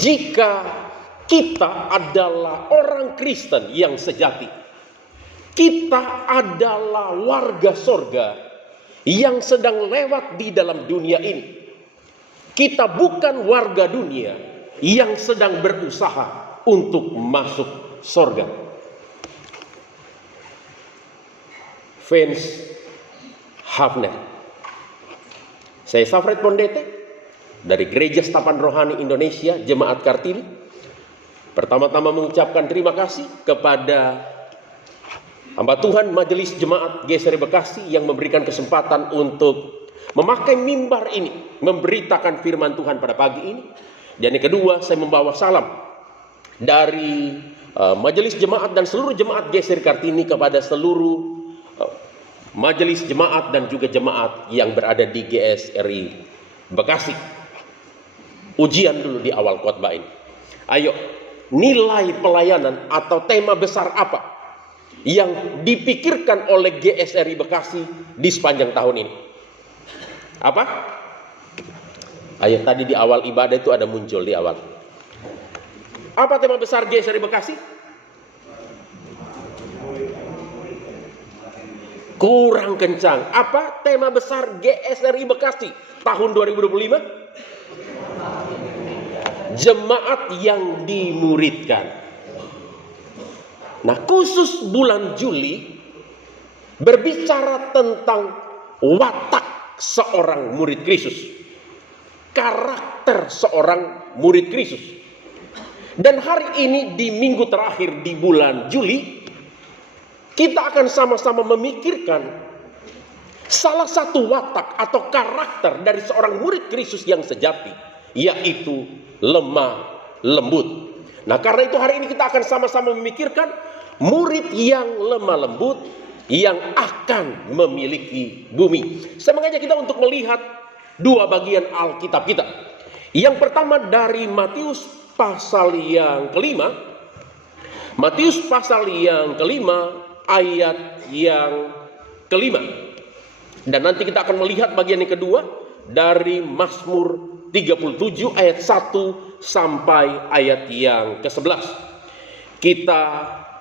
Jika kita adalah orang Kristen yang sejati, kita adalah warga sorga yang sedang lewat di dalam dunia ini. Kita bukan warga dunia yang sedang berusaha untuk masuk sorga. Fans Hafner. Saya Safred Pondete dari Gereja Setapan Rohani Indonesia, Jemaat Kartini. Pertama-tama mengucapkan terima kasih kepada hamba Tuhan Majelis Jemaat GSRI Bekasi yang memberikan kesempatan untuk memakai mimbar ini, memberitakan firman Tuhan pada pagi ini. Dan yang kedua, saya membawa salam dari Majelis Jemaat dan seluruh Jemaat GSRI Kartini kepada seluruh Majelis Jemaat dan juga Jemaat yang berada di GSRI Bekasi. Ujian dulu di awal khotbah ini. Ayo, nilai pelayanan atau tema besar apa yang dipikirkan oleh GSRI Bekasi di sepanjang tahun ini? Apa? Ayo, tadi di awal ibadah itu ada muncul di awal. Apa tema besar GSRI Bekasi? Kurang kencang. Apa tema besar GSRI Bekasi tahun 2025? Jemaat yang dimuridkan. Nah, khusus bulan Juli berbicara tentang watak seorang murid Kristus, karakter seorang murid Kristus. Dan hari ini di minggu terakhir di bulan Juli, kita akan sama-sama memikirkan salah satu watak atau karakter dari seorang murid Kristus yang sejati, yaitu lemah lembut. Nah, karena itu hari ini kita akan sama-sama memikirkan murid yang lemah lembut yang akan memiliki bumi. Saya mengajak kita untuk melihat dua bagian Alkitab kita. Yang pertama dari Matius pasal yang kelima. Matius pasal yang kelima ayat yang kelima. Dan nanti kita akan melihat bagian yang kedua dari Mazmur 37 ayat 1 sampai ayat yang ke-11. Kita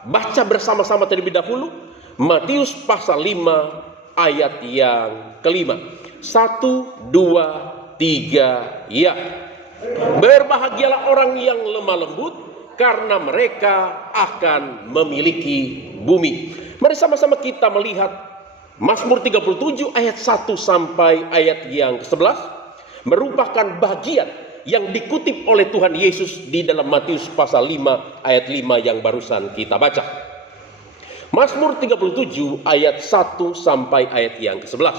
baca bersama-sama terlebih dahulu Matius pasal 5 ayat yang kelima. 1, 2, 3, ya. Berbahagialah orang yang lemah lembut, karena mereka akan memiliki bumi. Mari sama-sama kita melihat Mazmur 37 ayat 1 sampai ayat yang ke-11. Merupakan bagian yang dikutip oleh Tuhan Yesus di dalam Matius pasal 5 ayat 5 yang barusan kita baca. Mazmur 37 ayat 1 sampai ayat yang ke-11.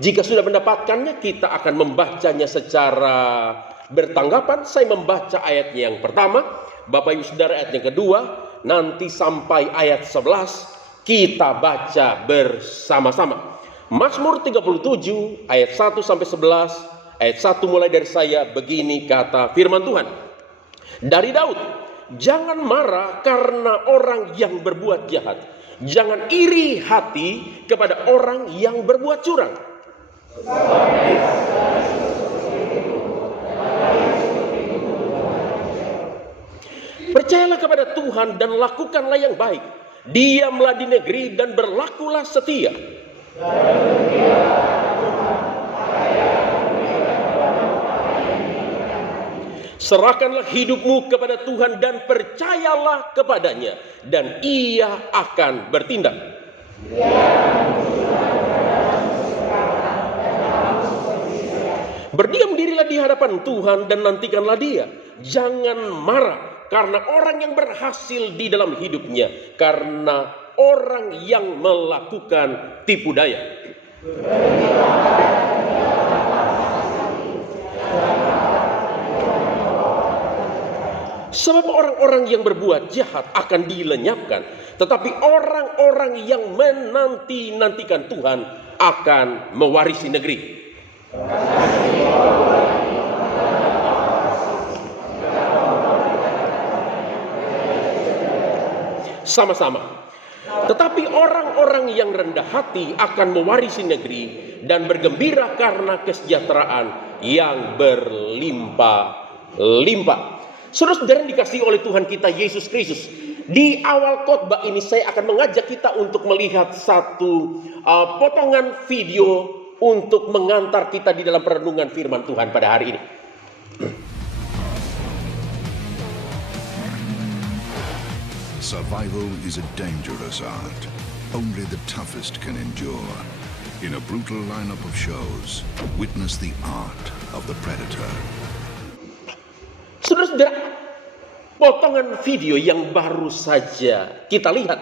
Jika sudah mendapatkannya, kita akan membacanya secara bertanggapan. Saya membaca ayatnya yang pertama, Bapak Ibu Saudara ayat yang kedua, nanti sampai ayat 11 kita baca bersama-sama. Mazmur 37 ayat 1 sampai 11. Ayat 1 mulai dari saya, begini kata firman Tuhan. Dari Daud, jangan marah karena orang yang berbuat jahat. Jangan iri hati kepada orang yang berbuat curang. Percayalah kepada Tuhan dan lakukanlah yang baik. Diamlah di negeri dan berlakulah setia. Serahkanlah hidupmu kepada Tuhan dan percayalah kepadanya, dan Ia akan bertindak. Berdiam dirilah di hadapan Tuhan dan nantikanlah Dia. Jangan marah karena orang yang berhasil di dalam hidupnya, karena orang yang melakukan tipu daya. Sebab orang-orang yang berbuat jahat akan dilenyapkan, tetapi orang-orang yang menanti-nantikan Tuhan akan mewarisi negeri. Sama-sama. Tetapi orang-orang yang rendah hati akan mewarisi negeri, dan bergembira karena kesejahteraan yang berlimpah-limpah. Saudara-saudara yang dikasihi oleh Tuhan kita Yesus Kristus, di awal khotbah ini saya akan mengajak kita untuk melihat satu potongan video untuk mengantar kita di dalam perenungan firman Tuhan pada hari ini. Survival is a dangerous art. Only the toughest can endure. In a brutal lineup of shows, witness the art of the predator. Saudara-saudara, potongan video yang baru saja kita lihat,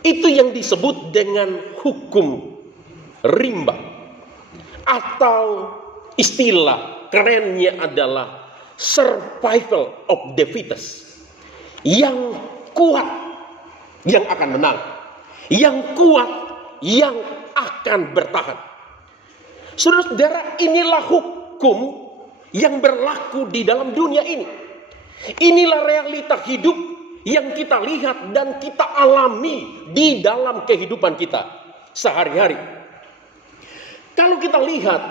itu yang disebut dengan hukum rimba, atau istilah kerennya adalah survival of the fittest. Yang kuat yang akan menang, yang kuat yang akan bertahan. Saudara-saudara, inilah hukum yang berlaku di dalam dunia ini. Inilah realita hidup yang kita lihat dan kita alami di dalam kehidupan kita sehari-hari. Kalau kita lihat,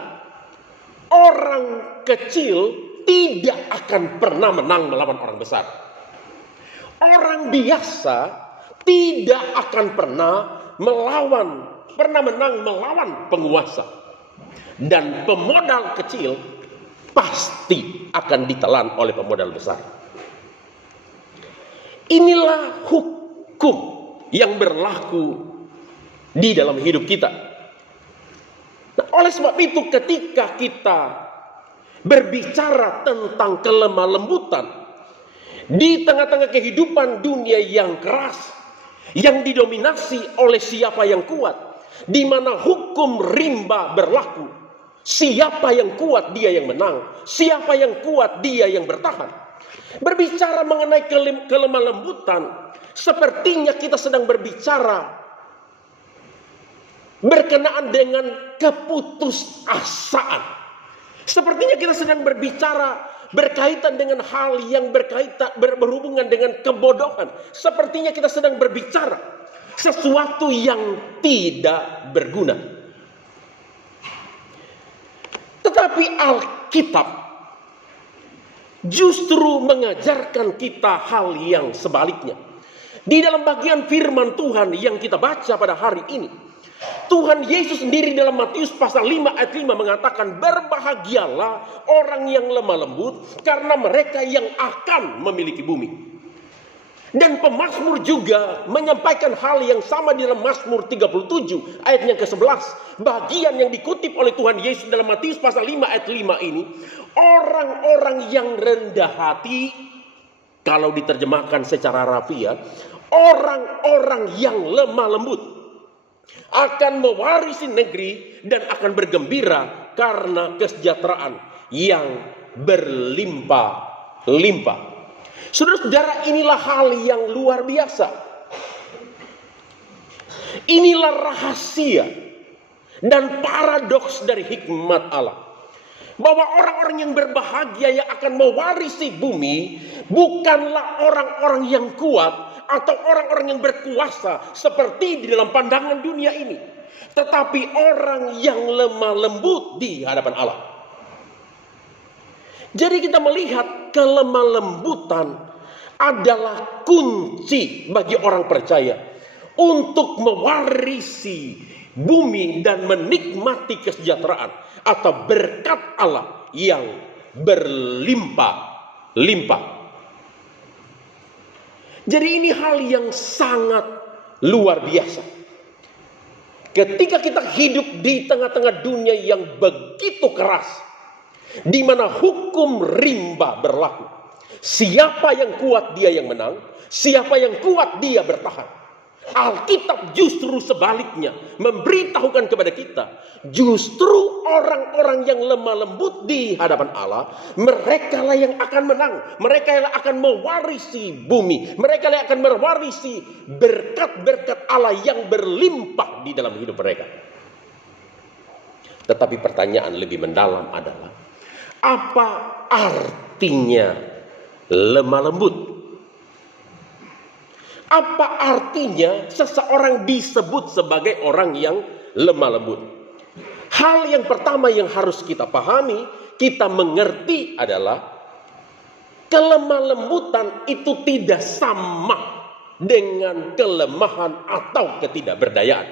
orang kecil tidak akan pernah menang melawan orang besar. Orang biasa tidak akan pernah menang melawan penguasa. Dan pemodal kecil pasti akan ditelan oleh pemodal besar. Inilah hukum yang berlaku di dalam hidup kita. Nah, oleh sebab itu ketika kita berbicara tentang kelemah lembutan di tengah-tengah kehidupan dunia yang keras, yang didominasi oleh siapa yang kuat, di mana hukum rimba berlaku. Siapa yang kuat dia yang menang, siapa yang kuat dia yang bertahan. Berbicara mengenai kelemah lembutan, sepertinya kita sedang berbicara berkenaan dengan keputusasaan. Sepertinya kita sedang berbicara berkaitan dengan hal yang berhubungan dengan kebodohan. Sepertinya kita sedang berbicara sesuatu yang tidak berguna. Tetapi Alkitab justru mengajarkan kita hal yang sebaliknya. Di dalam bagian firman Tuhan yang kita baca pada hari ini, Tuhan Yesus sendiri dalam Matius pasal 5 ayat 5 mengatakan, berbahagialah orang yang lemah lembut, karena mereka yang akan memiliki bumi. Dan pemazmur juga menyampaikan hal yang sama di dalam Mazmur 37 ayat yang ke-11. Bagian yang dikutip oleh Tuhan Yesus dalam Matius pasal 5 ayat 5 ini, orang-orang yang rendah hati, kalau diterjemahkan secara rafiah, orang-orang yang lemah lembut akan mewarisi negeri dan akan bergembira karena kesejahteraan yang berlimpah-limpah. Saudara-saudara, inilah hal yang luar biasa. Inilah rahasia dan paradoks dari hikmat Allah. Bahwa orang-orang yang berbahagia yang akan mewarisi bumi bukanlah orang-orang yang kuat atau orang-orang yang berkuasa seperti di dalam pandangan dunia ini, tetapi orang yang lemah lembut di hadapan Allah. Jadi kita melihat kelemah lembutan adalah kunci bagi orang percaya untuk mewarisi bumi dan menikmati kesejahteraan atau berkat Allah yang berlimpah-limpah. Jadi ini hal yang sangat luar biasa. Ketika kita hidup di tengah-tengah dunia yang begitu keras, di mana hukum rimba berlaku. Siapa yang kuat dia yang menang, siapa yang kuat dia bertahan. Alkitab justru sebaliknya memberitahukan kepada kita, justru orang-orang yang lemah lembut di hadapan Allah, mereka lah yang akan menang, mereka yang akan mewarisi bumi, mereka yang akan mewarisi berkat-berkat Allah yang berlimpah di dalam hidup mereka. Tetapi pertanyaan lebih mendalam adalah, apa artinya lemah lembut? Apa artinya seseorang disebut sebagai orang yang lemah lembut? Hal yang pertama yang harus kita pahami, kita mengerti adalah kelemah lembutan itu tidak sama dengan kelemahan atau ketidakberdayaan.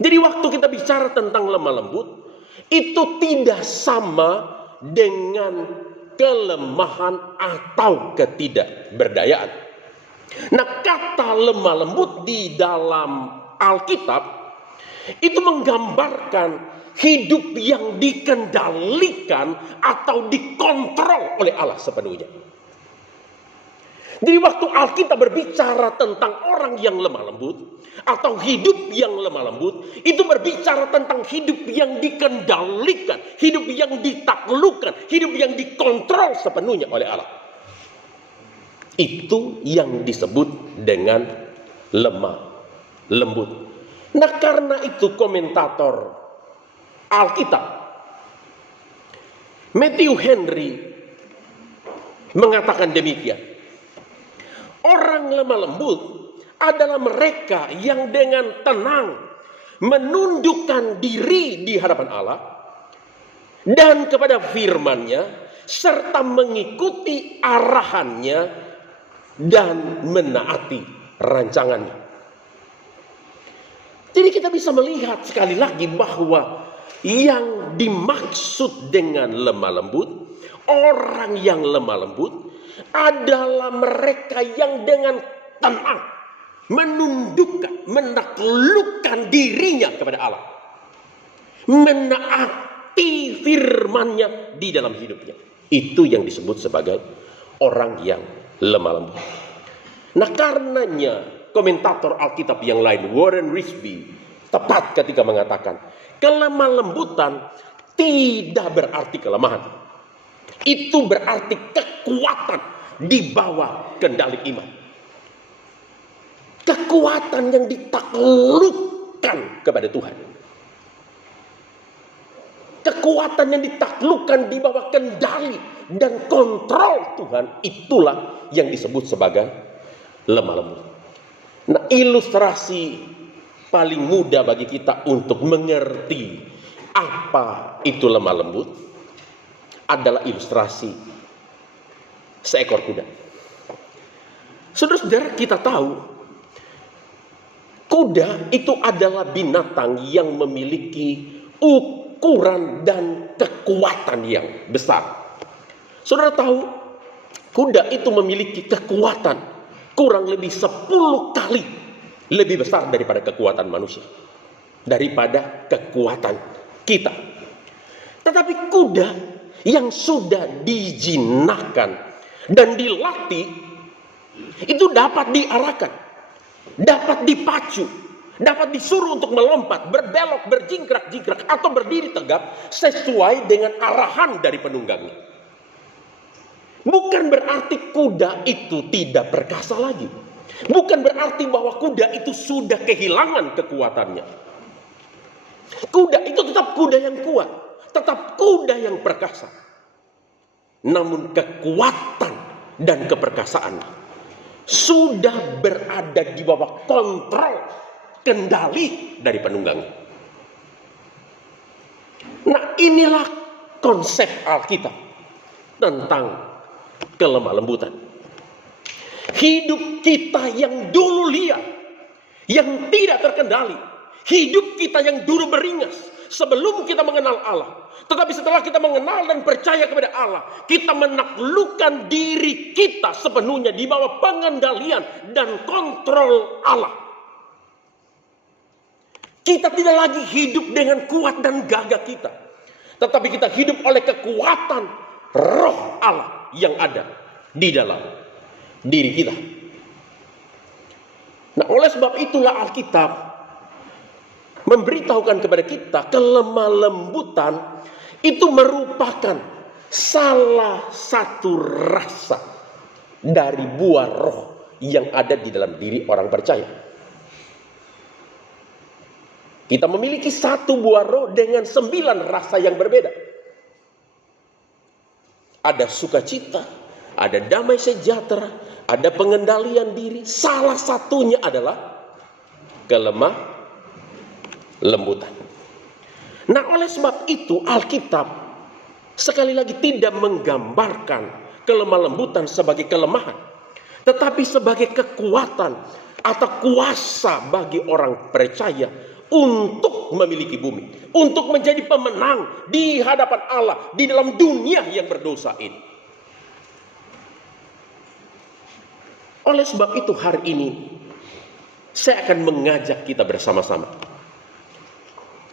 Jadi waktu kita bicara tentang lemah lembut, itu tidak sama dengan kelemahan atau ketidakberdayaan. Nah, kata lemah lembut di dalam Alkitab itu menggambarkan hidup yang dikendalikan atau dikontrol oleh Allah sepenuhnya. Jadi waktu Alkitab berbicara tentang orang yang lemah lembut atau hidup yang lemah lembut, itu berbicara tentang hidup yang dikendalikan, hidup yang ditaklukkan, hidup yang dikontrol sepenuhnya oleh Allah. Itu yang disebut dengan lemah lembut. Nah, karena itu komentator Alkitab Matthew Henry mengatakan demikian. Orang lemah lembut adalah mereka yang dengan tenang menundukkan diri di hadapan Allah dan kepada firman-Nya serta mengikuti arahannya dan menaati rancangannya. Jadi kita bisa melihat sekali lagi bahwa yang dimaksud dengan lemah lembut, orang yang lemah lembut adalah mereka yang dengan tenang menundukkan, menaklukkan dirinya kepada Allah, menaati firman-Nya di dalam hidupnya. Itu yang disebut sebagai orang yang lemah lembut. Nah, karenanya komentator Alkitab yang lain, Warren Wiersbe, tepat ketika mengatakan kelemah lembutan tidak berarti kelemahan. Itu berarti kekuatan di bawah kendali iman. Kekuatan yang ditaklukkan kepada Tuhan. Kekuatan yang ditaklukkan di bawah kendali dan kontrol Tuhan, itulah yang disebut sebagai lemah lembut. Nah, ilustrasi paling mudah bagi kita untuk mengerti apa itu lemah lembut adalah ilustrasi seekor kuda. Saudara-saudara, kita tahu kuda itu adalah binatang yang memiliki ukuran dan kekuatan yang besar. Saudara tahu, kuda itu memiliki kekuatan kurang lebih 10 kali lebih besar daripada kekuatan manusia, daripada kekuatan kita. Tetapi kuda yang sudah dijinakkan dan dilatih itu dapat diarahkan, dapat dipacu, dapat disuruh untuk melompat, berbelok, berjingkrak-jingkrak atau berdiri tegap sesuai dengan arahan dari penunggangnya. Bukan berarti kuda itu tidak perkasa lagi. Bukan berarti bahwa kuda itu sudah kehilangan kekuatannya. Kuda itu tetap kuda yang kuat, tetap kuda yang perkasa. Namun kekuatan dan keperkasaan sudah berada di bawah kontrol, kendali dari penunggangnya. Nah, inilah konsep Alkitab tentang kelemah lembutan. Hidup kita yang dulu liar, yang tidak terkendali, hidup kita yang dulu beringas sebelum kita mengenal Allah. Tetapi setelah kita mengenal dan percaya kepada Allah, kita menaklukkan diri kita sepenuhnya di bawah pengendalian dan kontrol Allah. Kita tidak lagi hidup dengan kuat dan gagah kita, tetapi kita hidup oleh kekuatan Roh Allah yang ada di dalam diri kita. Nah, oleh sebab itulah Alkitab memberitahukan kepada kita kelemah lembutan itu merupakan salah satu rasa dari buah roh yang ada di dalam diri orang percaya. Kita memiliki satu buah roh dengan 9 rasa yang berbeda. Ada sukacita, ada damai sejahtera, ada pengendalian diri. Salah satunya adalah kelemah lembutan. Nah, oleh sebab itu Alkitab sekali lagi tidak menggambarkan kelemah lembutan sebagai kelemahan, tetapi sebagai kekuatan atau kuasa bagi orang percaya untuk memiliki bumi, untuk menjadi pemenang di hadapan Allah di dalam dunia yang berdosa ini. Oleh sebab itu hari ini saya akan mengajak kita bersama-sama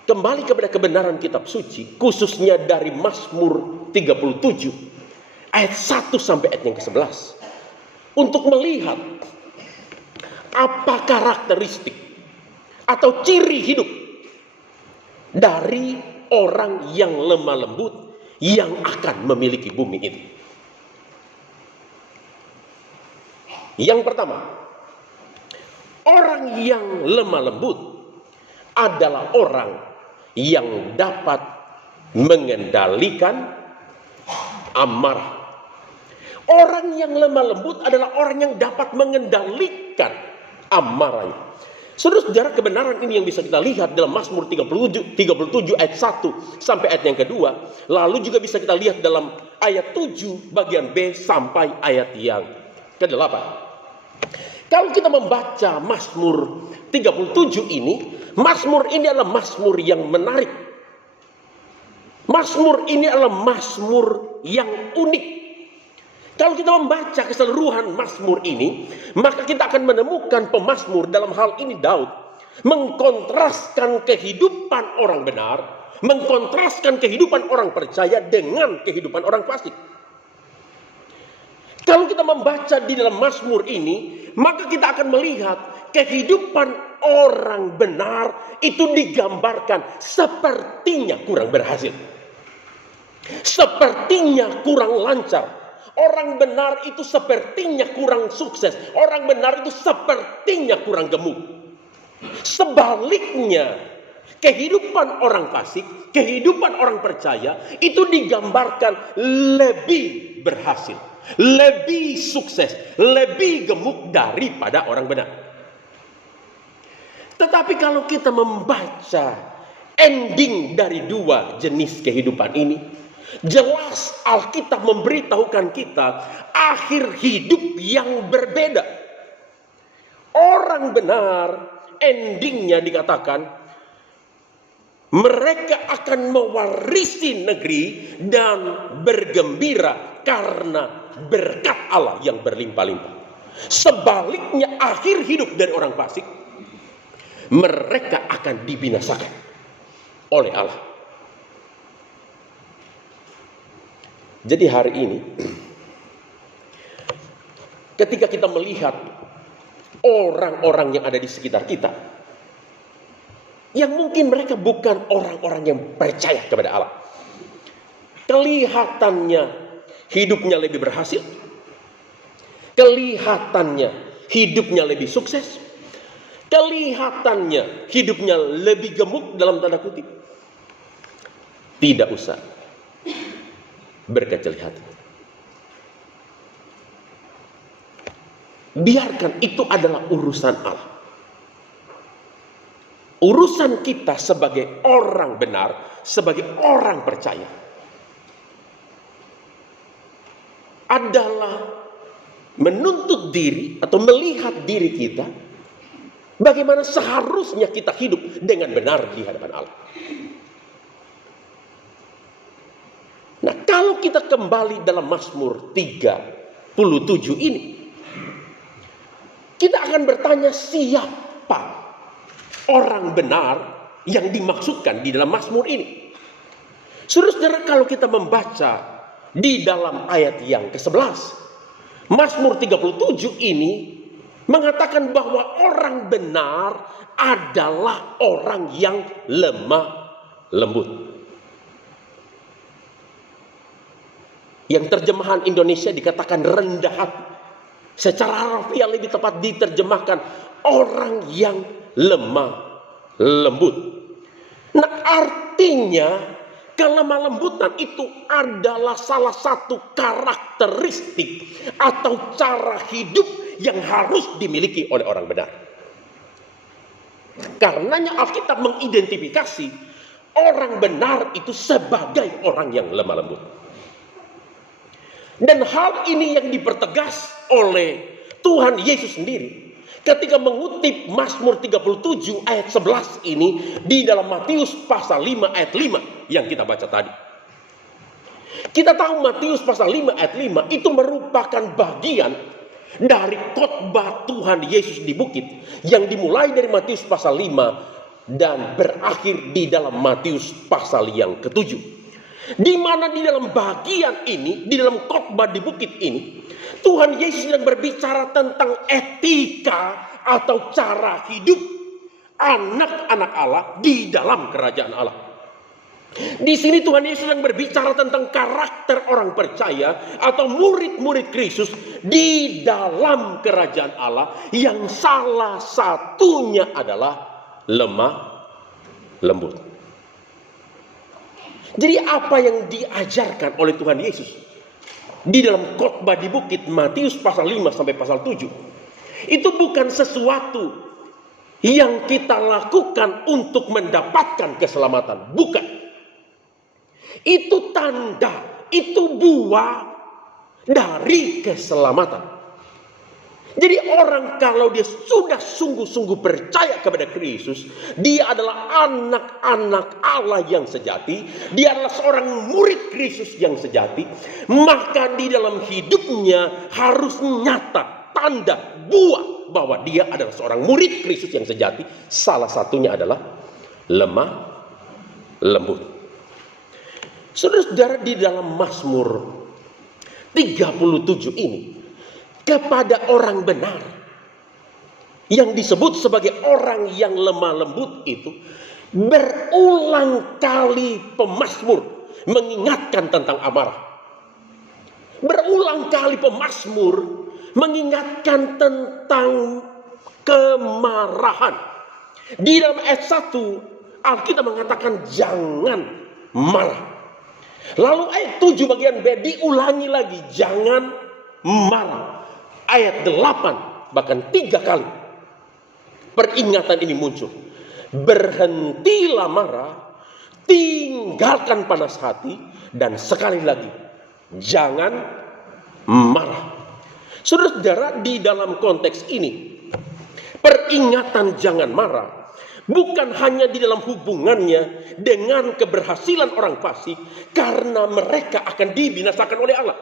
kembali kepada kebenaran kitab suci, khususnya dari Mazmur 37 ayat 1 sampai ayat yang ke-11, untuk melihat apa karakteristik atau ciri hidup dari orang yang lemah lembut yang akan memiliki bumi itu. Yang pertama, orang yang lemah lembut adalah orang yang dapat mengendalikan amarah. Orang yang lemah lembut adalah orang yang dapat mengendalikan amarahnya. Saudara-saudara, kebenaran ini yang bisa kita lihat dalam Mazmur 37 ayat 1 sampai ayat yang kedua. Lalu juga bisa kita lihat dalam ayat 7 bagian B sampai ayat yang ke-8. Kalau kita membaca Mazmur 37 ini, Mazmur ini adalah Mazmur yang menarik. Mazmur ini adalah Mazmur yang unik. Kalau kita membaca keseluruhan Mazmur ini, maka kita akan menemukan pemazmur, dalam hal ini Daud, mengkontraskan kehidupan orang benar, mengkontraskan kehidupan orang percaya dengan kehidupan orang fasik. Kalau kita membaca di dalam Mazmur ini, maka kita akan melihat kehidupan orang benar itu digambarkan sepertinya kurang berhasil, sepertinya kurang lancar. Orang benar itu sepertinya kurang sukses. Orang benar itu sepertinya kurang gemuk. Sebaliknya, kehidupan orang fasik, kehidupan orang percaya itu digambarkan lebih berhasil, lebih sukses, lebih gemuk daripada orang benar. Tetapi kalau kita membaca ending dari dua jenis kehidupan ini, jelas Alkitab memberitahukan kita akhir hidup yang berbeda. Orang benar endingnya dikatakan mereka akan mewarisi negeri dan bergembira karena berkat Allah yang berlimpah-limpah. Sebaliknya akhir hidup dari orang fasik, mereka akan dibinasakan oleh Allah. Jadi hari ini, ketika kita melihat orang-orang yang ada di sekitar kita, yang mungkin mereka bukan orang-orang yang percaya kepada Allah, kelihatannya hidupnya lebih berhasil, kelihatannya hidupnya lebih sukses, kelihatannya hidupnya lebih gemuk dalam tanda kutip. Tidak usah berkecil hati. Biarkan itu adalah urusan Allah. Urusan kita sebagai orang benar, sebagai orang percaya, adalah menuntut diri atau melihat diri kita bagaimana seharusnya kita hidup dengan benar di hadapan Allah. Nah, kalau kita kembali dalam Mazmur 37 ini, kita akan bertanya siapa orang benar yang dimaksudkan di dalam Mazmur ini. Saudara-saudara, kalau kita membaca di dalam ayat yang ke-11, Mazmur 37 ini mengatakan bahwa orang benar adalah orang yang lemah lembut. Yang terjemahan Indonesia dikatakan rendah hati. Secara harfiah lebih tepat diterjemahkan orang yang lemah lembut. Nah, artinya kelemah lembutan itu adalah salah satu karakteristik atau cara hidup yang harus dimiliki oleh orang benar. Karenanya Alkitab mengidentifikasi orang benar itu sebagai orang yang lemah lembut. Dan hal ini yang dipertegas oleh Tuhan Yesus sendiri ketika mengutip Mazmur 37 ayat 11 ini di dalam Matius pasal 5 ayat 5 yang kita baca tadi. Kita tahu Matius pasal 5 ayat 5 itu merupakan bagian dari khotbah Tuhan Yesus di bukit yang dimulai dari Matius pasal 5 dan berakhir di dalam Matius pasal yang ke-7. Di mana di dalam bagian ini, di dalam khotbah di bukit ini, Tuhan Yesus sedang berbicara tentang etika atau cara hidup anak-anak Allah di dalam kerajaan Allah. Di sini Tuhan Yesus sedang berbicara tentang karakter orang percaya atau murid-murid Kristus di dalam kerajaan Allah yang salah satunya adalah lemah lembut. Jadi apa yang diajarkan oleh Tuhan Yesus di dalam khotbah di bukit Matius pasal 5 sampai pasal 7 itu bukan sesuatu yang kita lakukan untuk mendapatkan keselamatan, bukan. Itu tanda, itu buah dari keselamatan. Jadi orang kalau dia sudah sungguh-sungguh percaya kepada Kristus, dia adalah anak-anak Allah yang sejati, dia adalah seorang murid Kristus yang sejati, maka di dalam hidupnya harus nyata tanda buah bahwa dia adalah seorang murid Kristus yang sejati. Salah satunya adalah lemah lembut. Saudara-saudara, di dalam Mazmur 37 ini, kepada orang benar yang disebut sebagai orang yang lemah lembut itu, berulang kali pemazmur mengingatkan tentang amarah. Berulang kali pemazmur mengingatkan tentang kemarahan. Di dalam ayat 1 Alkitab mengatakan jangan marah. Lalu ayat 7 bagian B diulangi lagi, jangan marah. Ayat 8 bahkan 3 kali peringatan ini muncul. Berhentilah marah, tinggalkan panas hati, dan sekali lagi jangan marah. Saudara-saudara, di dalam konteks ini peringatan jangan marah bukan hanya di dalam hubungannya dengan keberhasilan orang fasik karena mereka akan dibinasakan oleh Allah,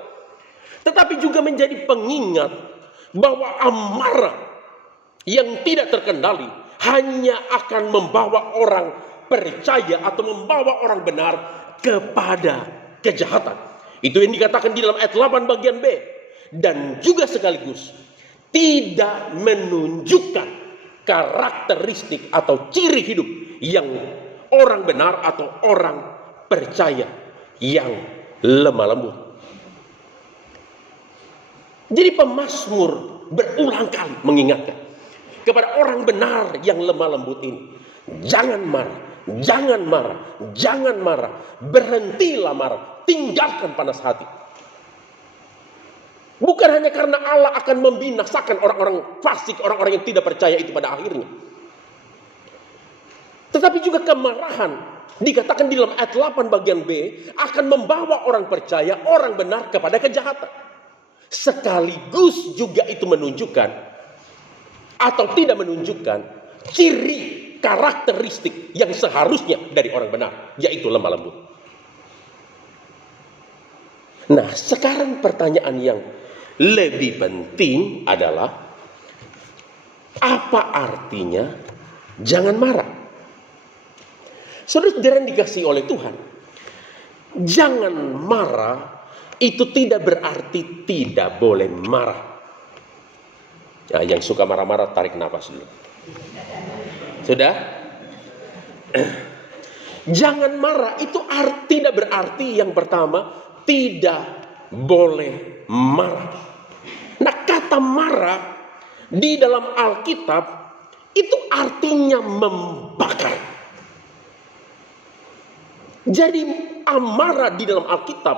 tetapi juga menjadi pengingat bahwa amarah yang tidak terkendali hanya akan membawa orang percaya atau membawa orang benar kepada kejahatan. Itu yang dikatakan di dalam ayat 8 bagian B. Dan juga sekaligus tidak menunjukkan karakteristik atau ciri hidup yang orang benar atau orang percaya yang lemah lembut. Jadi pemazmur berulang kali mengingatkan kepada orang benar yang lemah lembut ini, jangan marah, jangan marah, jangan marah, berhentilah marah, tinggalkan panas hati. Bukan hanya karena Allah akan membinasakan orang-orang fasik, orang-orang yang tidak percaya itu pada akhirnya, tetapi juga kemarahan dikatakan di dalam ayat 8 bagian B akan membawa orang percaya, orang benar kepada kejahatan. Sekaligus juga itu menunjukkan atau tidak menunjukkan ciri karakteristik yang seharusnya dari orang benar, yaitu lemah lembut. Nah, sekarang pertanyaan yang lebih penting adalah apa artinya jangan marah? Saudara-saudara yang dikasihi oleh Tuhan, jangan marah itu tidak berarti tidak boleh marah. Nah, yang suka marah-marah tarik nafas dulu. Sudah? Jangan marah itu tidak berarti yang pertama tidak boleh marah. Nah, kata marah di dalam Alkitab itu artinya membakar. Jadi amarah di dalam Alkitab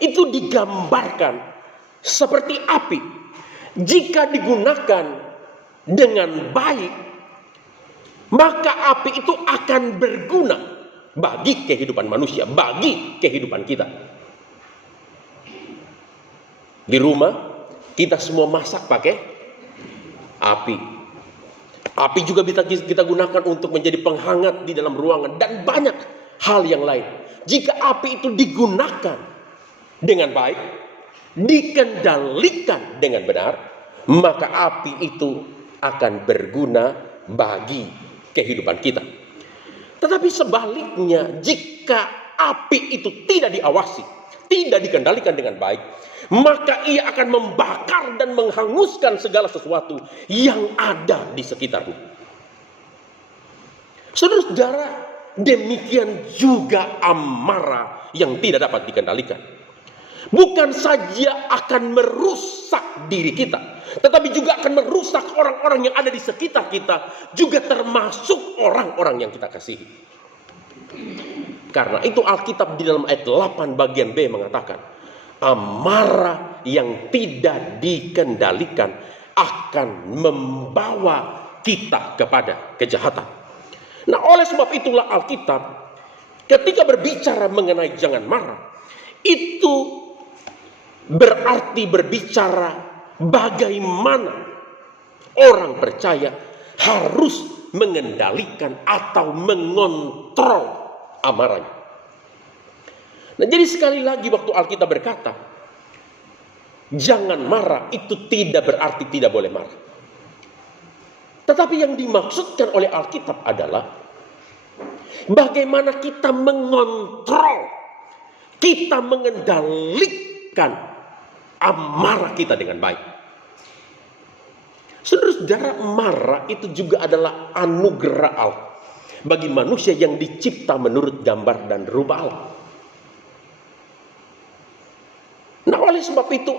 itu digambarkan seperti api. Jika digunakan dengan baik, maka api itu akan berguna bagi kehidupan manusia, bagi kehidupan kita. Di rumah kita semua masak pakai api. Api juga bisa kita gunakan untuk menjadi penghangat di dalam ruangan dan banyak hal yang lain. Jika api itu digunakan dengan baik, dikendalikan dengan benar, maka api itu akan berguna bagi kehidupan kita. Tetapi sebaliknya, jika api itu tidak diawasi, tidak dikendalikan dengan baik, maka ia akan membakar dan menghanguskan segala sesuatu yang ada di sekitarnya. Saudara-saudara, demikian juga amarah yang tidak dapat dikendalikan. Bukan saja akan merusak diri kita, tetapi juga akan merusak orang-orang yang ada di sekitar kita, juga termasuk orang-orang yang kita kasihi. Karena itu Alkitab di dalam ayat 8 bagian B mengatakan, amarah yang tidak dikendalikan akan membawa kita kepada kejahatan. Nah, oleh sebab itulah Alkitab ketika berbicara mengenai jangan marah, itu berarti berbicara bagaimana orang percaya harus mengendalikan atau mengontrol amarahnya. Nah, jadi sekali lagi waktu Alkitab berkata jangan marah, itu tidak berarti tidak boleh marah. Tetapi yang dimaksudkan oleh Alkitab adalah bagaimana kita mengontrol, kita mengendalikan amarah kita dengan baik. Saudara-saudara, marah itu juga adalah anugerah Allah bagi manusia yang dicipta menurut gambar dan rupa Allah. Nah, oleh sebab itu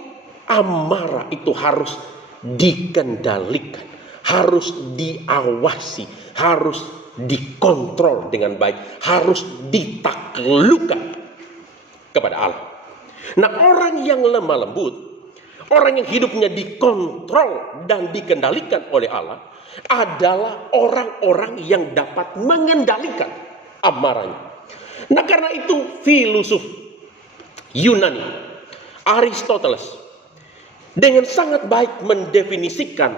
amarah itu harus dikendalikan, harus diawasi, harus dikontrol dengan baik, harus ditaklukkan kepada Allah. Nah, orang yang lemah lembut, orang yang hidupnya dikontrol dan dikendalikan oleh Allah adalah orang-orang yang dapat mengendalikan amarahnya. Nah, karena itu filosof Yunani Aristoteles dengan sangat baik mendefinisikan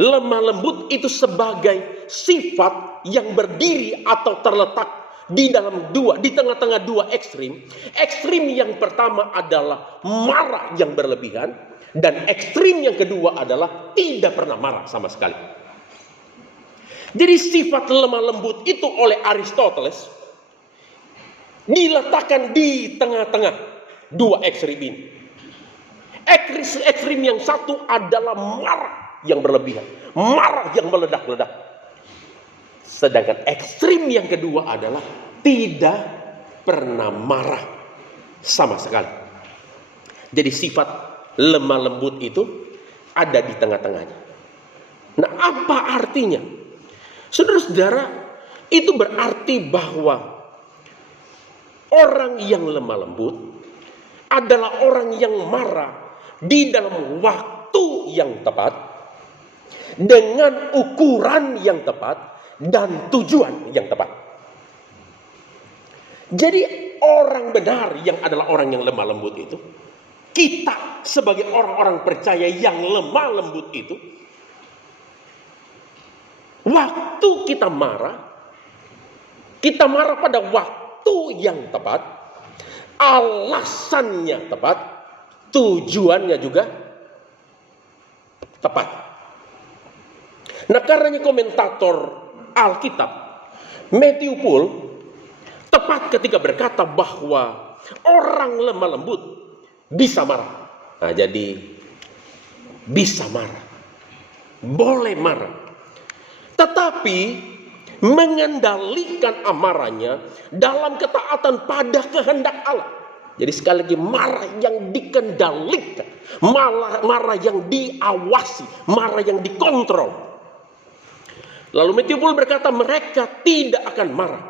lemah lembut itu sebagai sifat yang berdiri atau terletak di tengah-tengah dua ekstrim. Ekstrim yang pertama adalah marah yang berlebihan, dan ekstrim yang kedua adalah tidak pernah marah sama sekali. Jadi sifat lemah lembut itu oleh Aristoteles diletakkan di tengah-tengah dua ekstrim ini. Ekstrim yang satu adalah marah yang berlebihan, marah yang meledak-ledak. Sedangkan ekstrim yang kedua adalah tidak pernah marah sama sekali. Jadi sifat lemah lembut itu ada di tengah-tengahnya. Nah, apa artinya? Saudara-saudara, itu berarti bahwa orang yang lemah lembut adalah orang yang marah di dalam waktu yang tepat, dengan ukuran yang tepat, dan tujuan yang tepat. Jadi orang benar yang adalah orang yang lemah lembut itu, kita sebagai orang-orang percaya yang lemah lembut itu, waktu kita marah pada waktu yang tepat, alasannya tepat, tujuannya juga tepat. Nah, karenanya komentator Alkitab Matthew Poole tepat ketika berkata bahwa orang lemah lembut bisa marah. Nah, jadi bisa marah, boleh marah, tetapi mengendalikan amarahnya dalam ketaatan pada kehendak Allah. Jadi sekali lagi, marah yang dikendalikan, marah yang diawasi, marah yang dikontrol. Lalu Matthew Poole berkata mereka tidak akan marah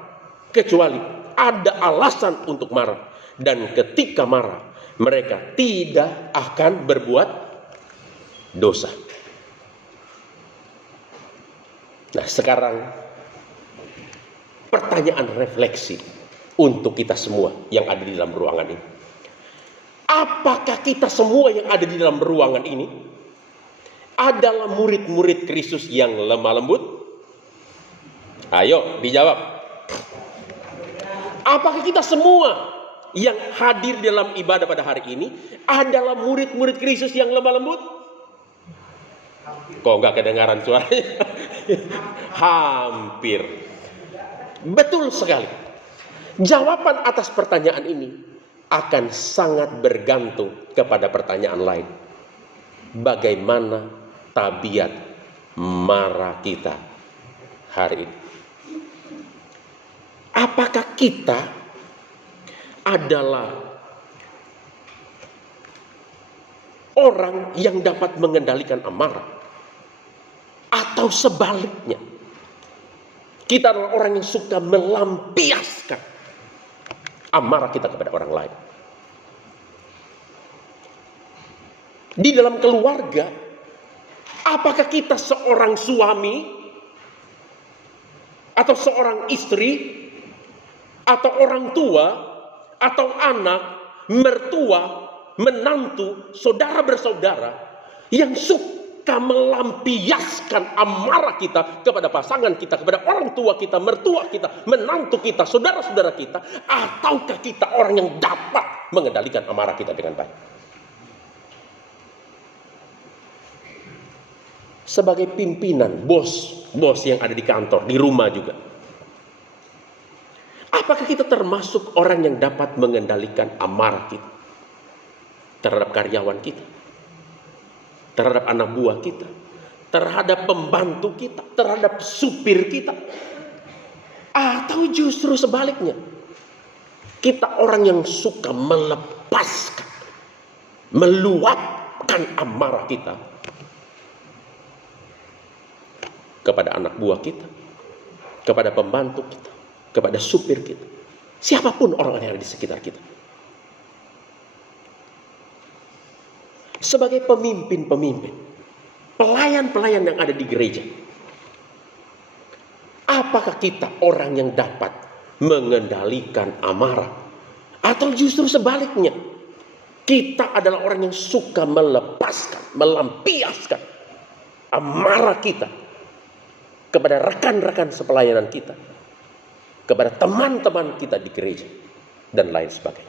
kecuali ada alasan untuk marah. Dan ketika marah, mereka tidak akan berbuat dosa. Nah, sekarang pertanyaan refleksi untuk kita semua yang ada di dalam ruangan ini. Apakah kita semua yang ada di dalam ruangan ini adalah murid-murid Kristus yang lemah lembut? Ayo dijawab. Apakah kita semua yang hadir dalam ibadah pada hari ini adalah murid-murid Kristus yang lemah lembut? Kok nggak kedengaran suaranya? Hampir. Betul sekali. Jawaban atas pertanyaan ini akan sangat bergantung kepada pertanyaan lain. Bagaimana tabiat marah kita hari ini? Apakah kita adalah orang yang dapat mengendalikan amarah? Atau sebaliknya, kita adalah orang yang suka melampiaskan amarah kita kepada orang lain? Di dalam keluarga, apakah kita seorang suami atau seorang istri atau orang tua atau anak, mertua, menantu, saudara bersaudara yang suka melampiaskan amarah kita kepada pasangan kita, kepada orang tua kita, mertua kita, menantu kita, saudara-saudara kita? Ataukah kita orang yang dapat mengendalikan amarah kita dengan baik? Sebagai pimpinan, bos yang ada di kantor, di rumah juga, apakah kita termasuk orang yang dapat mengendalikan amarah kita terhadap karyawan kita, terhadap anak buah kita, terhadap pembantu kita, terhadap supir kita? Atau justru sebaliknya, kita orang yang suka melepaskan, meluapkan amarah kita kepada anak buah kita, kepada pembantu kita, kepada supir kita, siapapun orang yang ada di sekitar kita? Sebagai pemimpin-pemimpin, pelayan-pelayan yang ada di gereja, apakah kita orang yang dapat mengendalikan amarah? Atau justru sebaliknya, kita adalah orang yang suka melepaskan, melampiaskan amarah kita kepada rekan-rekan sepelayanan kita, kepada teman-teman kita di gereja, dan lain sebagainya?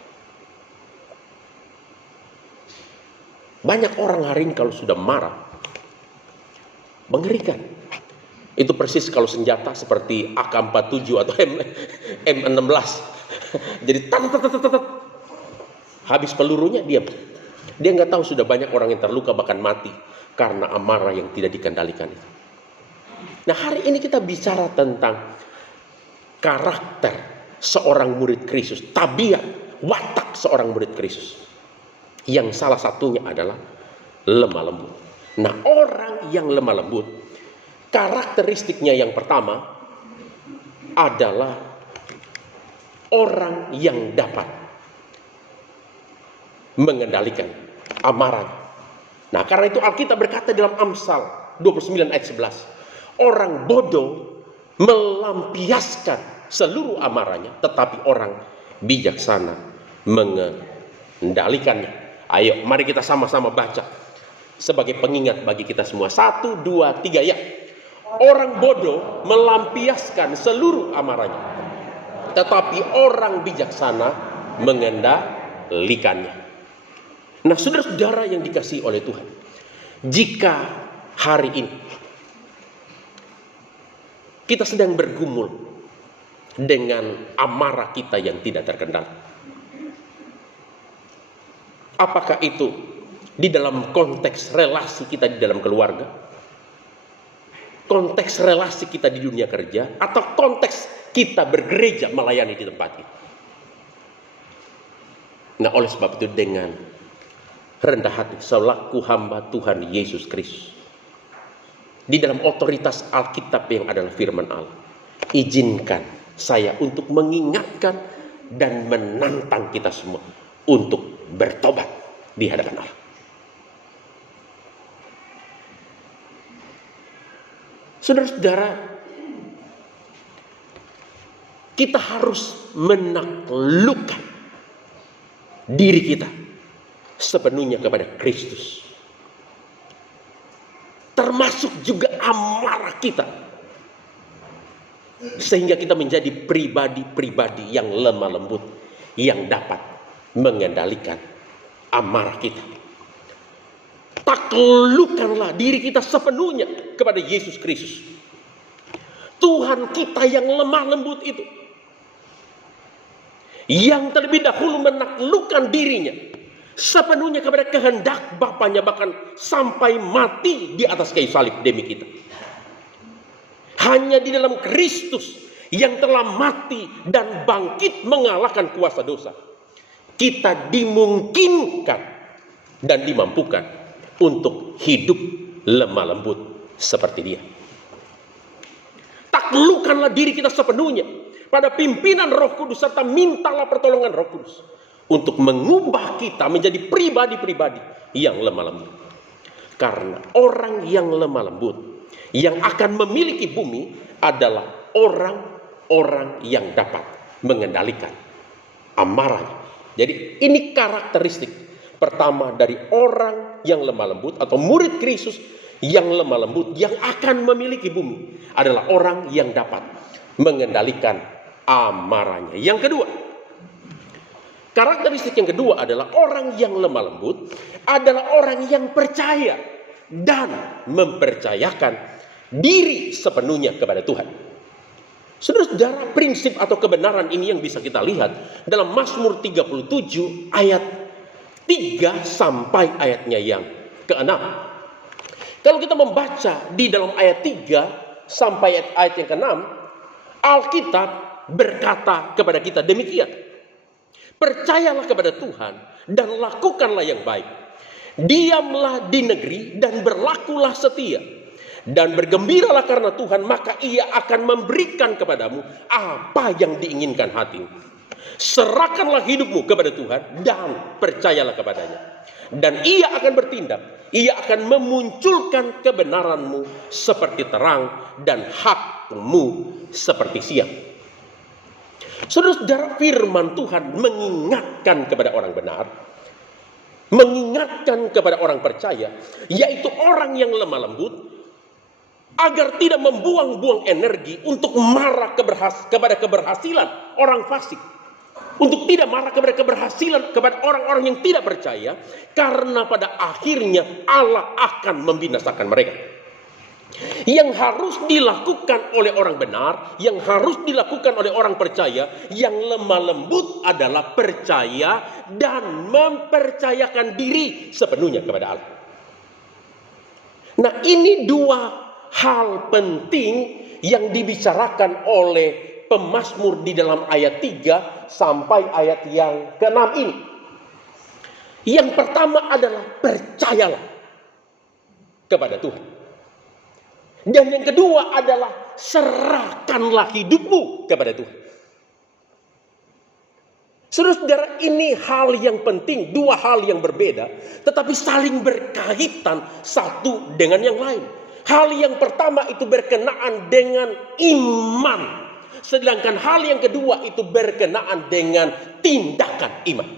Banyak orang hari ini kalau sudah marah, mengerikan. Itu persis kalau senjata seperti AK-47 atau M16. Jadi habis pelurunya diam. Dia nggak tahu sudah banyak orang yang terluka bahkan mati karena amarah yang tidak dikendalikan itu. Nah, hari ini kita bicara tentang karakter seorang murid Kristus, tabiat, watak seorang murid Kristus, yang salah satunya adalah lemah lembut. Nah, orang yang lemah lembut, karakteristiknya yang pertama adalah orang yang dapat mengendalikan amarah. Nah, karena itu Alkitab berkata dalam Amsal 29 ayat 11, orang bodoh melampiaskan seluruh amarahnya, tetapi orang bijaksana mengendalikannya. Ayo, mari kita sama-sama baca sebagai pengingat bagi kita semua. 1, 2, 3 ya. Orang bodoh melampiaskan seluruh amarahnya, tetapi orang bijaksana mengendalikannya. Nah, saudara-saudara yang dikasihi oleh Tuhan, jika hari ini kita sedang bergumul dengan amarah kita yang tidak terkendali, apakah itu di dalam konteks relasi kita di dalam keluarga, konteks relasi kita di dunia kerja, atau konteks kita bergereja melayani di tempat itu? Nah, oleh sebab itu dengan rendah hati selaku hamba Tuhan Yesus Kristus, di dalam otoritas Alkitab yang adalah firman Allah, izinkan saya untuk mengingatkan dan menantang kita semua untuk bertobat di hadapan Allah. Saudara-saudara, kita harus menaklukkan diri kita sepenuhnya kepada Kristus. Termasuk juga amarah kita. Sehingga kita menjadi pribadi-pribadi yang lemah lembut, yang dapat mengendalikan amarah kita. Taklukkanlah diri kita sepenuhnya kepada Yesus Kristus, Tuhan kita yang lemah lembut itu, yang terlebih dahulu menaklukkan dirinya sepenuhnya kepada kehendak Bapaknya, bahkan sampai mati di atas kayu salib demi kita. Hanya di dalam Kristus yang telah mati dan bangkit mengalahkan kuasa dosa, kita dimungkinkan dan dimampukan untuk hidup lemah lembut seperti Dia. Taklukkanlah diri kita sepenuhnya pada pimpinan Roh Kudus, serta mintalah pertolongan Roh Kudus untuk mengubah kita menjadi pribadi-pribadi yang lemah lembut. Karena orang yang lemah lembut yang akan memiliki bumi adalah orang-orang yang dapat mengendalikan amarahnya. Jadi ini karakteristik pertama dari orang yang lemah lembut atau murid Kristus yang lemah lembut yang akan memiliki bumi, adalah orang yang dapat mengendalikan amarahnya. Yang kedua, karakteristik yang kedua adalah orang yang lemah lembut adalah orang yang percaya dan mempercayakan diri sepenuhnya kepada Tuhan. Saudara-saudara, prinsip atau kebenaran ini yang bisa kita lihat dalam Mazmur 37 ayat 3 sampai ayatnya yang ke-6. Kalau kita membaca di dalam ayat 3 sampai ayat yang ke-6, Alkitab berkata kepada kita demikian: percayalah kepada Tuhan dan lakukanlah yang baik. Diamlah di negeri dan berlakulah setia. Dan bergembiralah karena Tuhan, maka Ia akan memberikan kepadamu apa yang diinginkan hatimu. Serahkanlah hidupmu kepada Tuhan dan percayalah kepadanya. Dan Ia akan bertindak. Ia akan memunculkan kebenaranmu seperti terang dan hakmu seperti siang. Saudara-saudara, firman Tuhan mengingatkan kepada orang benar, mengingatkan kepada orang percaya, yaitu orang yang lemah lembut, agar tidak membuang-buang energi untuk marah kepada keberhasilan orang fasik, untuk tidak marah kepada keberhasilan kepada orang-orang yang tidak percaya, karena pada akhirnya Allah akan membinasakan mereka. Yang harus dilakukan oleh orang benar, yang harus dilakukan oleh orang percaya yang lemah lembut adalah percaya dan mempercayakan diri sepenuhnya kepada Allah. Nah, ini dua hal penting yang dibicarakan oleh pemazmur di dalam ayat 3 sampai ayat yang ke-6 ini. Yang pertama adalah percayalah kepada Tuhan. Dan yang kedua adalah serahkanlah hidupmu kepada Tuhan. Saudara-saudara, ini hal yang penting, dua hal yang berbeda, tetapi saling berkaitan satu dengan yang lain. Hal yang pertama itu berkenaan dengan iman, sedangkan hal yang kedua itu berkenaan dengan tindakan iman.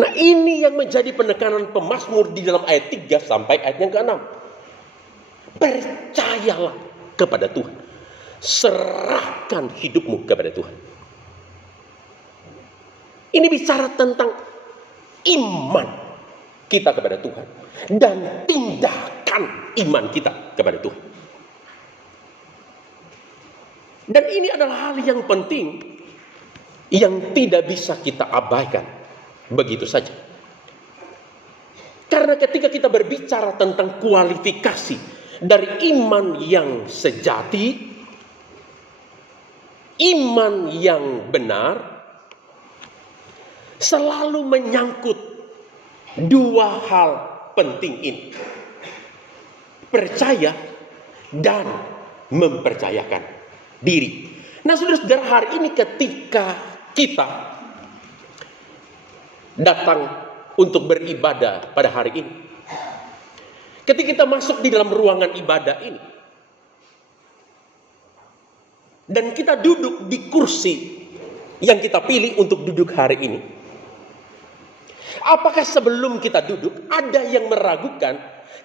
Nah, ini yang menjadi penekanan pemazmur di dalam ayat 3 sampai ayat yang ke-6. Percayalah kepada Tuhan. Serahkan hidupmu kepada Tuhan. Ini bicara tentang iman kita kepada Tuhan dan tindakan iman kita kepada Tuhan. Dan ini adalah hal yang penting yang tidak bisa kita abaikan begitu saja. Karena ketika kita berbicara tentang kualifikasi dari iman yang sejati, iman yang benar, selalu menyangkut dua hal penting ini: percaya dan mempercayakan diri. Nah, saudara-saudara, hari ini ketika kita datang untuk beribadah pada hari ini, ketika kita masuk di dalam ruangan ibadah ini, dan kita duduk di kursi yang kita pilih untuk duduk hari ini, apakah sebelum kita duduk ada yang meragukan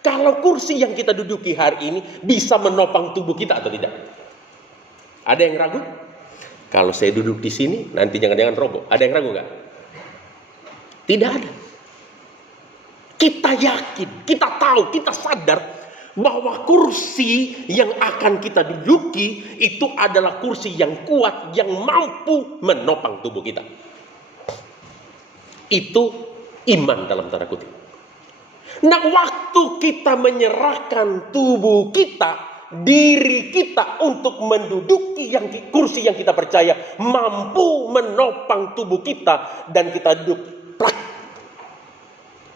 kalau kursi yang kita duduki hari ini bisa menopang tubuh kita atau tidak? Ada yang ragu? Kalau saya duduk di sini nanti jangan-jangan roboh. Ada yang ragu nggak? Tidak ada. Kita yakin, kita tahu, kita sadar bahwa kursi yang akan kita duduki itu adalah kursi yang kuat, yang mampu menopang tubuh kita. Itu iman dalam tanda kutip. Nah, waktu kita menyerahkan tubuh kita, diri kita untuk menduduki kursi yang kita percaya mampu menopang tubuh kita, dan kita duduk plak,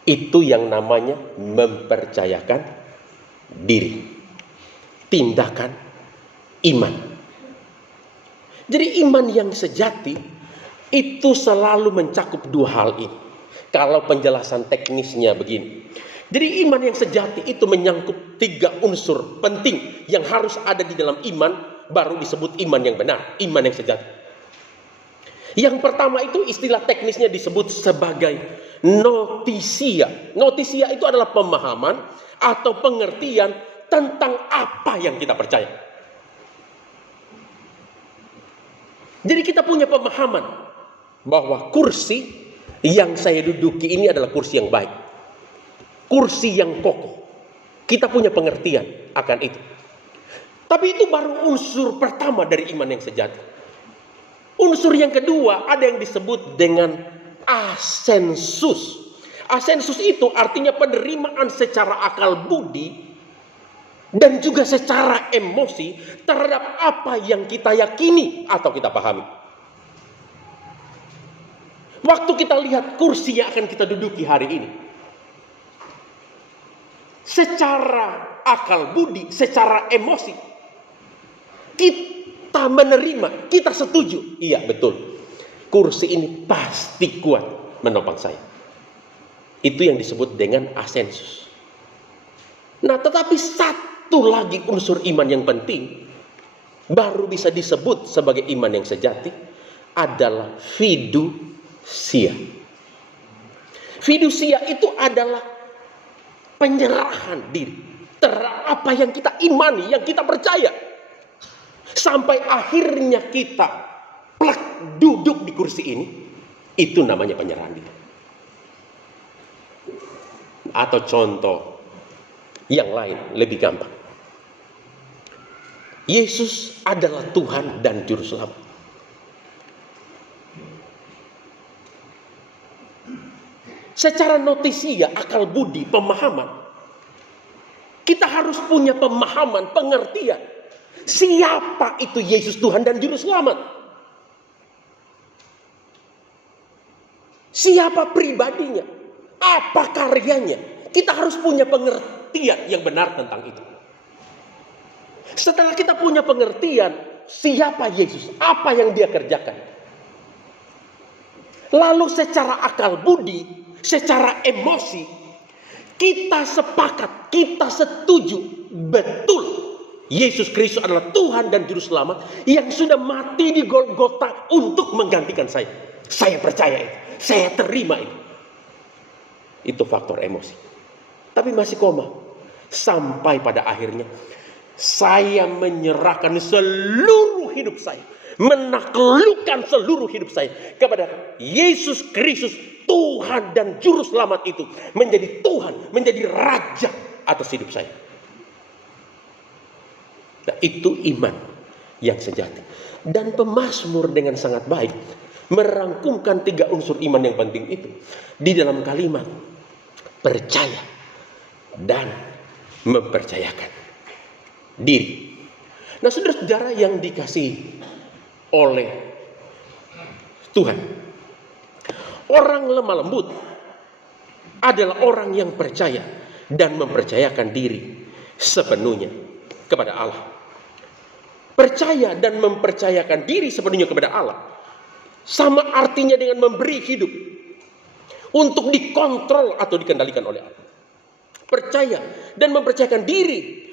itu yang namanya mempercayakan diri, tindakan iman. Jadi iman yang sejati itu selalu mencakup dua hal ini. Kalau penjelasan teknisnya begini, jadi iman yang sejati itu menyangkut 3 unsur penting yang harus ada di dalam iman, baru disebut iman yang benar, iman yang sejati. Yang pertama itu istilah teknisnya disebut sebagai notisia. Notisia itu adalah pemahaman atau pengertian tentang apa yang kita percaya. Jadi kita punya pemahaman bahwa kursi yang saya duduki ini adalah kursi yang baik, kursi yang kokoh. Kita punya pengertian akan itu. Tapi itu baru unsur pertama dari iman yang sejati. Unsur yang kedua ada yang disebut dengan asensus. Asensus itu artinya penerimaan secara akal budi dan juga secara emosi terhadap apa yang kita yakini atau kita pahami. Waktu kita lihat kursi yang akan kita duduki hari ini, secara akal budi, secara emosi, kita menerima, kita setuju. Iya, betul. Kursi ini pasti kuat menopang saya. Itu yang disebut dengan asensus. Nah, tetapi satu lagi unsur iman yang penting, baru bisa disebut sebagai iman yang sejati, adalah fidusia. Fidusia itu adalah penyerahan diri terhadap apa yang kita imani, yang kita percaya. Sampai akhirnya kita plak duduk di kursi ini, itu namanya penyerahan diri. Atau contoh yang lain lebih gampang. Yesus adalah Tuhan dan Juru Selamat. Secara notisia, akal budi, pemahaman, kita harus punya pemahaman, pengertian. Siapa itu Yesus Tuhan dan Juru Selamat? Siapa pribadinya? Apa karyanya? Kita harus punya pengertian yang benar tentang itu. Setelah kita punya pengertian siapa Yesus, apa yang dia kerjakan, lalu secara akal budi, secara emosi, kita sepakat, kita setuju betul Yesus Kristus adalah Tuhan dan Juru Selamat yang sudah mati di Golgota untuk menggantikan saya. Saya percaya itu, saya terima itu. Itu faktor emosi. Tapi masih koma. Sampai pada akhirnya saya menyerahkan seluruh hidup saya, menaklukkan seluruh hidup saya kepada Yesus Kristus, Tuhan dan Juru Selamat itu, menjadi Tuhan, menjadi Raja atas hidup saya. Nah, itu iman yang sejati. Dan pemazmur dengan sangat baik merangkumkan 3 unsur iman yang penting itu di dalam kalimat percaya dan mempercayakan diri. Nah, saudara-saudara yang dikasihi oleh Tuhan, orang lemah lembut adalah orang yang percaya dan mempercayakan diri sepenuhnya kepada Allah. percaya dan mempercayakan diri sepenuhnya kepada Allah sama artinya dengan memberi hidup untuk dikontrol atau dikendalikan oleh Allah. Percaya dan mempercayakan diri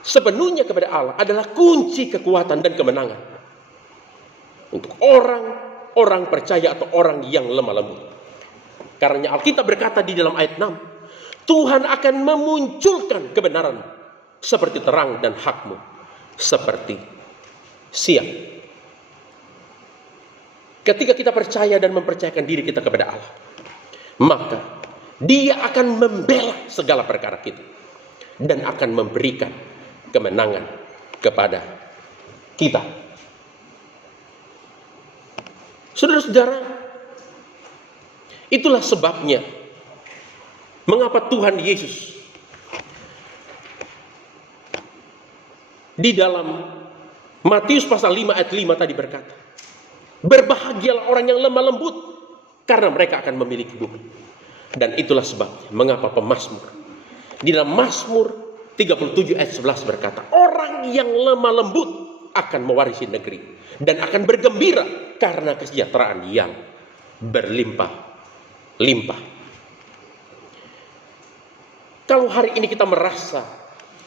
sepenuhnya kepada Allah adalah kunci kekuatan dan kemenangan untuk orang percaya atau orang yang lemah lembut. Karena Alkitab berkata di dalam ayat 6, Tuhan akan memunculkan kebenaran seperti terang dan hakmu seperti siang. Ketika kita percaya dan mempercayakan diri kita kepada Allah, maka Dia akan membela segala perkara kita dan akan memberikan kemenangan kepada kita. Saudara-saudara, itulah sebabnya mengapa Tuhan Yesus di dalam Matius pasal 5 ayat 5 tadi berkata, berbahagialah orang yang lemah lembut, karena mereka akan memiliki bumi. Dan itulah sebabnya mengapa pemazmur di dalam Mazmur 37 ayat 11 berkata, orang yang lemah lembut akan mewarisi negeri dan akan bergembira karena kesejahteraan yang berlimpah-limpah. Kalau hari ini kita merasa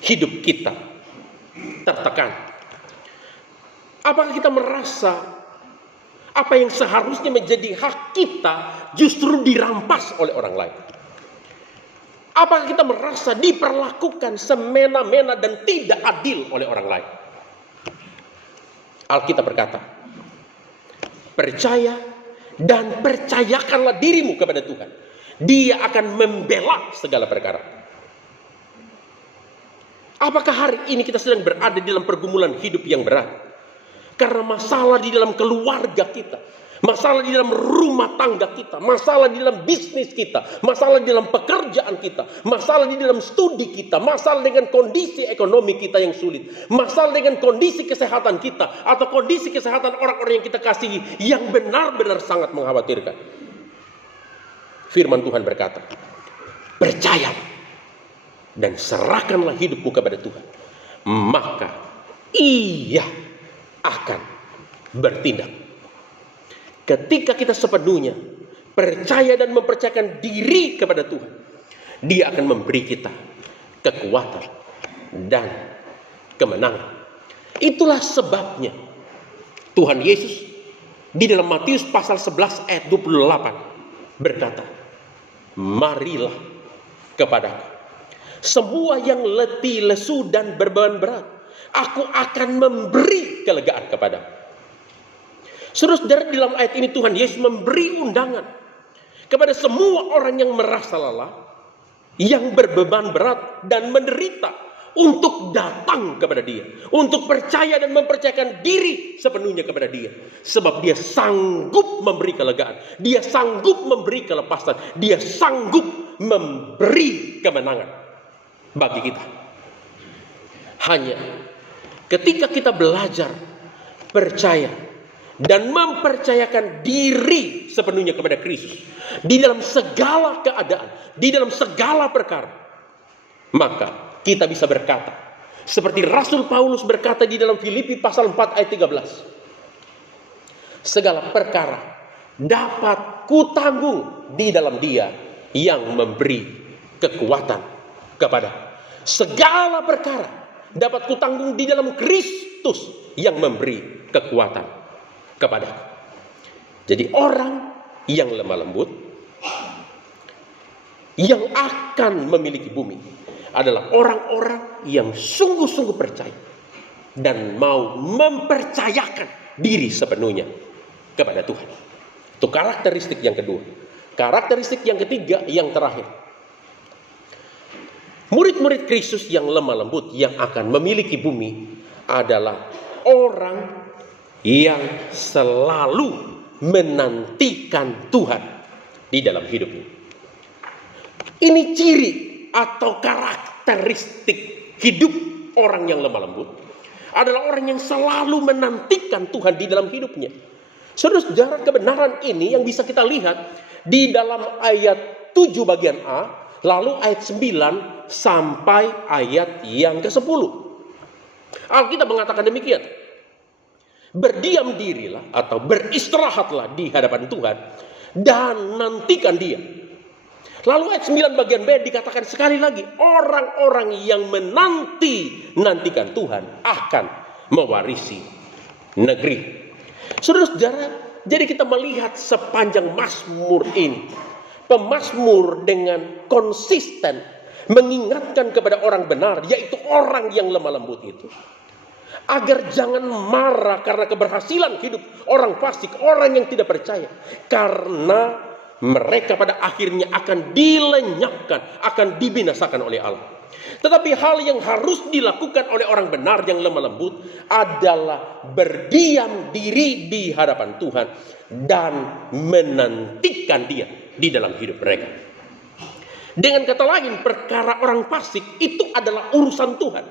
hidup kita tertekan, apakah kita merasa apa yang seharusnya menjadi hak kita justru dirampas oleh orang lain? Apakah kita merasa diperlakukan semena-mena dan tidak adil oleh orang lain? Alkitab berkata, percaya dan percayakanlah dirimu kepada Tuhan. Dia akan membela segala perkara. Apakah hari ini kita sedang berada di dalam pergumulan hidup yang berat? Karena masalah di dalam keluarga kita, masalah di dalam rumah tangga kita, masalah di dalam bisnis kita, masalah di dalam pekerjaan kita, masalah di dalam studi kita, masalah dengan kondisi ekonomi kita yang sulit, masalah dengan kondisi kesehatan kita, atau kondisi kesehatan orang-orang yang kita kasihi yang benar-benar sangat mengkhawatirkan. Firman Tuhan berkata, percaya dan serahkanlah hidupmu kepada Tuhan, maka Ia akan bertindak. Ketika kita sepenuhnya percaya dan mempercayakan diri kepada Tuhan, Dia akan memberi kita kekuatan dan kemenangan. Itulah sebabnya Tuhan Yesus di dalam Matius pasal 11 ayat 28 berkata, marilah kepadaku semua yang letih, lesu dan berbeban berat, aku akan memberi kelegaan kepadamu. Saudara-saudara, di dalam ayat ini Tuhan Yesus memberi undangan kepada semua orang yang merasa lelah, yang berbeban berat dan menderita, untuk datang kepada Dia, untuk percaya dan mempercayakan diri sepenuhnya kepada Dia. Sebab Dia sanggup memberi kelegaan, Dia sanggup memberi kelepasan, Dia sanggup memberi kemenangan bagi kita. Hanya ketika kita belajar percaya dan mempercayakan diri sepenuhnya kepada Kristus di dalam segala keadaan, di dalam segala perkara, maka kita bisa berkata seperti Rasul Paulus berkata di dalam Filipi pasal 4 ayat 13, segala perkara dapat kutanggung di dalam Dia yang memberi kekuatan kepada. Segala perkara dapat kutanggung di dalam Kristus yang memberi kekuatan kepada. Jadi orang yang lemah lembut, yang akan memiliki bumi, adalah orang-orang yang sungguh-sungguh percaya dan mau mempercayakan diri sepenuhnya kepada Tuhan. Itu karakteristik yang kedua. Karakteristik yang ketiga, yang terakhir, murid-murid Kristus yang lemah lembut yang akan memiliki bumi adalah orang yang selalu menantikan Tuhan di dalam hidupnya. Ini ciri atau karakteristik hidup orang yang lemah lembut, adalah orang yang selalu menantikan Tuhan di dalam hidupnya. Saudara-saudara, kebenaran ini yang bisa kita lihat di dalam ayat 7 bagian A, lalu ayat 9 sampai ayat yang ke-10. Alkitab mengatakan demikian. Berdiam dirilah atau beristirahatlah di hadapan Tuhan dan nantikan Dia. Lalu ayat 9 bagian B dikatakan sekali lagi, orang-orang yang nantikan Tuhan akan mewarisi negeri. Saudara-saudara, jadi kita melihat sepanjang Mazmur ini, pemazmur dengan konsisten mengingatkan kepada orang benar, yaitu orang yang lemah lembut itu, agar jangan marah karena keberhasilan hidup orang fasik, orang yang tidak percaya. Karena mereka pada akhirnya akan dilenyapkan, akan dibinasakan oleh Allah. Tetapi hal yang harus dilakukan oleh orang benar yang lemah lembut adalah berdiam diri di hadapan Tuhan dan menantikan Dia di dalam hidup mereka. Dengan kata lain, perkara orang fasik itu adalah urusan Tuhan.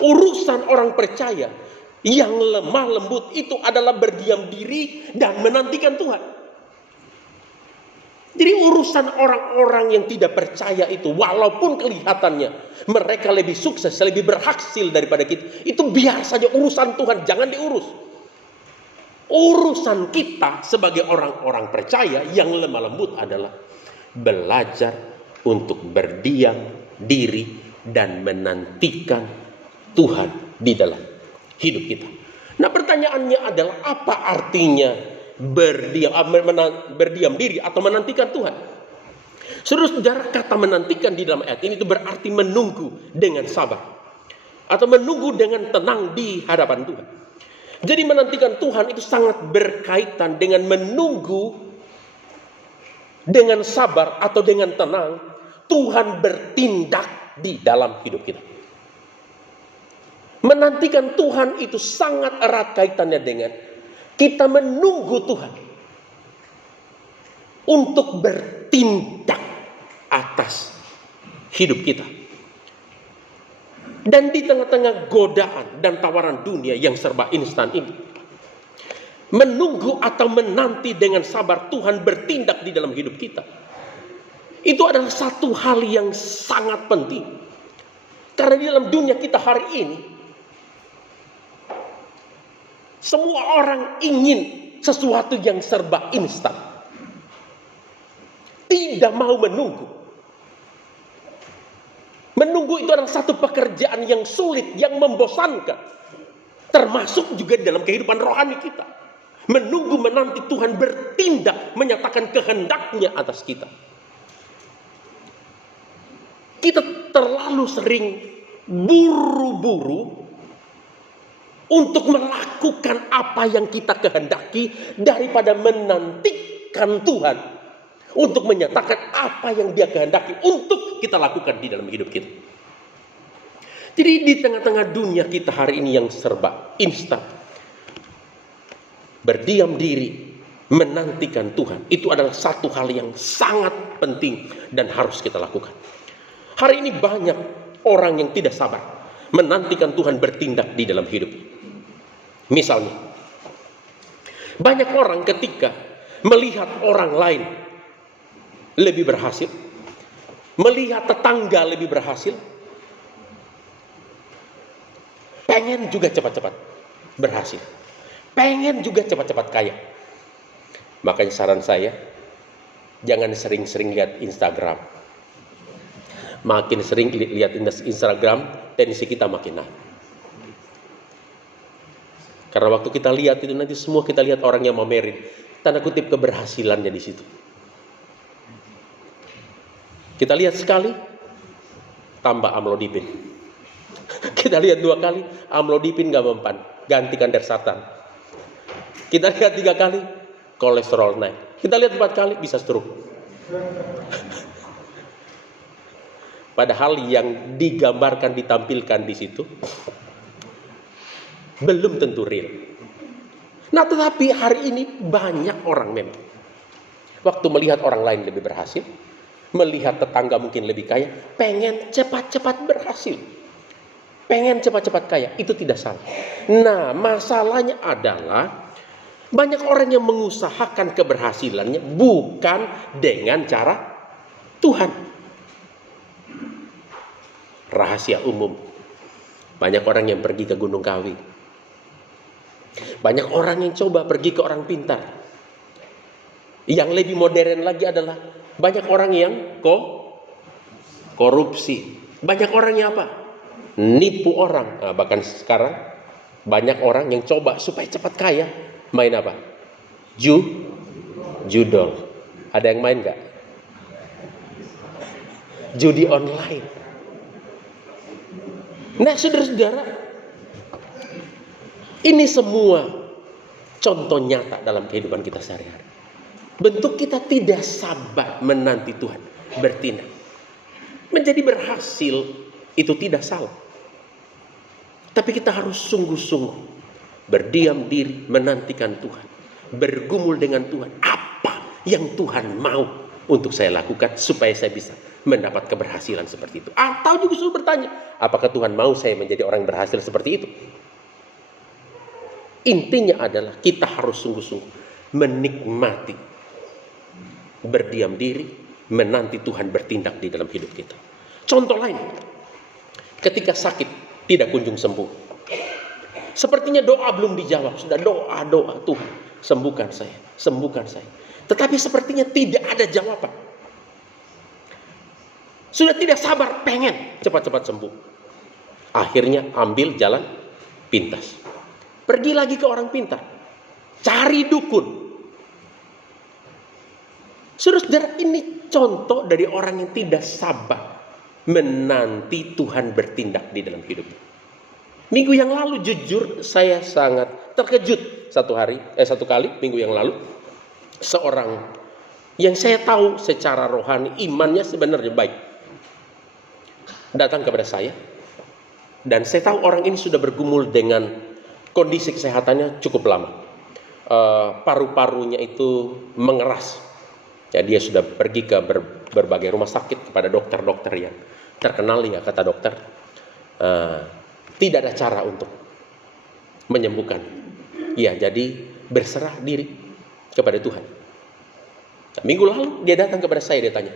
Urusan orang percaya yang lemah lembut itu adalah berdiam diri dan menantikan Tuhan. Jadi urusan orang-orang yang tidak percaya itu, walaupun kelihatannya mereka lebih sukses, lebih berhasil daripada kita, itu biar saja urusan Tuhan, jangan diurus. Urusan kita sebagai orang-orang percaya yang lemah lembut adalah belajar untuk berdiam diri dan menantikan Tuhan di dalam hidup kita. Nah, pertanyaannya adalah apa artinya berdiam diri atau menantikan Tuhan? Saudara-saudara, kata menantikan di dalam ayat ini itu berarti menunggu dengan sabar atau menunggu dengan tenang di hadapan Tuhan. Jadi menantikan Tuhan itu sangat berkaitan dengan menunggu dengan sabar atau dengan tenang Tuhan bertindak di dalam hidup kita. Menantikan Tuhan itu sangat erat kaitannya dengan kita menunggu Tuhan untuk bertindak atas hidup kita. Dan di tengah-tengah godaan dan tawaran dunia yang serba instan ini, menunggu atau menanti dengan sabar Tuhan bertindak di dalam hidup kita, itu adalah satu hal yang sangat penting. Karena di dalam dunia kita hari ini, semua orang ingin sesuatu yang serba instan. Tidak mau menunggu. Menunggu itu adalah satu pekerjaan yang sulit, yang membosankan. Termasuk juga dalam kehidupan rohani kita. Menunggu menanti Tuhan bertindak, menyatakan kehendaknya atas kita. Kita terlalu sering buru-buru untuk melakukan apa yang kita kehendaki daripada menantikan Tuhan untuk menyatakan apa yang Dia kehendaki untuk kita lakukan di dalam hidup kita. Jadi di tengah-tengah dunia kita hari ini yang serba instan, berdiam diri menantikan Tuhan itu adalah satu hal yang sangat penting dan harus kita lakukan. Hari ini banyak orang yang tidak sabar menantikan Tuhan bertindak di dalam hidup. Misalnya, banyak orang ketika melihat orang lain lebih berhasil, melihat tetangga lebih berhasil, pengen juga cepat-cepat berhasil, pengen juga cepat-cepat kaya. Makanya saran saya, jangan sering-sering lihat Instagram. Makin sering lihat Instagram, tendensi kita makin naik. Karena waktu kita lihat itu nanti semua kita lihat orang yang pamerin, tanda kutip keberhasilannya di situ. Kita lihat sekali, tambah amlodipin. Kita lihat 2 kali, amlodipin gak mempan, gantikan dersatan. Kita lihat 3 kali, kolesterol naik. Kita lihat 4 kali, bisa stroke. Padahal yang digambarkan, ditampilkan di situ belum tentu real. Nah, tetapi hari ini banyak orang memang waktu melihat orang lain lebih berhasil, melihat tetangga mungkin lebih kaya, pengen cepat-cepat berhasil, pengen cepat-cepat kaya. Itu tidak salah. Nah, masalahnya adalah banyak orang yang mengusahakan keberhasilannya bukan dengan cara Tuhan. Rahasia umum, banyak orang yang pergi ke Gunung Kawi Banyak orang yang coba pergi ke orang pintar. Yang lebih modern lagi adalah banyak orang yang korupsi. Banyak orang yang apa? Nipu orang. Nah, bahkan sekarang banyak orang yang coba supaya cepat kaya main apa? Judol. Ada yang main nggak? Judi online. Nah, saudara-saudara, ini semua contoh nyata dalam kehidupan kita sehari-hari. Bentuk kita tidak sabar menanti Tuhan bertindak. Menjadi berhasil itu tidak salah. Tapi kita harus sungguh-sungguh berdiam diri menantikan Tuhan. Bergumul dengan Tuhan. Apa yang Tuhan mau untuk saya lakukan supaya saya bisa mendapat keberhasilan seperti itu. Atau juga suruh bertanya, apakah Tuhan mau saya menjadi orang yang berhasil seperti itu? Intinya adalah kita harus sungguh-sungguh menikmati, berdiam diri, menanti Tuhan bertindak di dalam hidup kita. Contoh lain, ketika sakit tidak kunjung sembuh. Sepertinya doa belum dijawab, sudah doa Tuhan, sembuhkan saya, sembuhkan saya. Tetapi sepertinya tidak ada jawaban. Sudah tidak sabar, pengen cepat-cepat sembuh. Akhirnya ambil jalan pintas. Pergi lagi ke orang pintar. Cari dukun. Saudara, ini contoh dari orang yang tidak sabar menanti Tuhan bertindak di dalam hidupnya. Minggu yang lalu jujur saya sangat terkejut satu kali minggu yang lalu. Seorang yang saya tahu secara rohani imannya sebenarnya baik datang kepada saya. Dan saya tahu orang ini sudah bergumul dengan kondisi kesehatannya cukup lama. Paru-parunya itu mengeras. Ya, dia sudah pergi ke berbagai rumah sakit kepada dokter-dokter yang terkenal, ya kata dokter. Tidak ada cara untuk menyembuhkan. Ya, jadi berserah diri kepada Tuhan. Nah, minggu lalu dia datang kepada saya, dia tanya,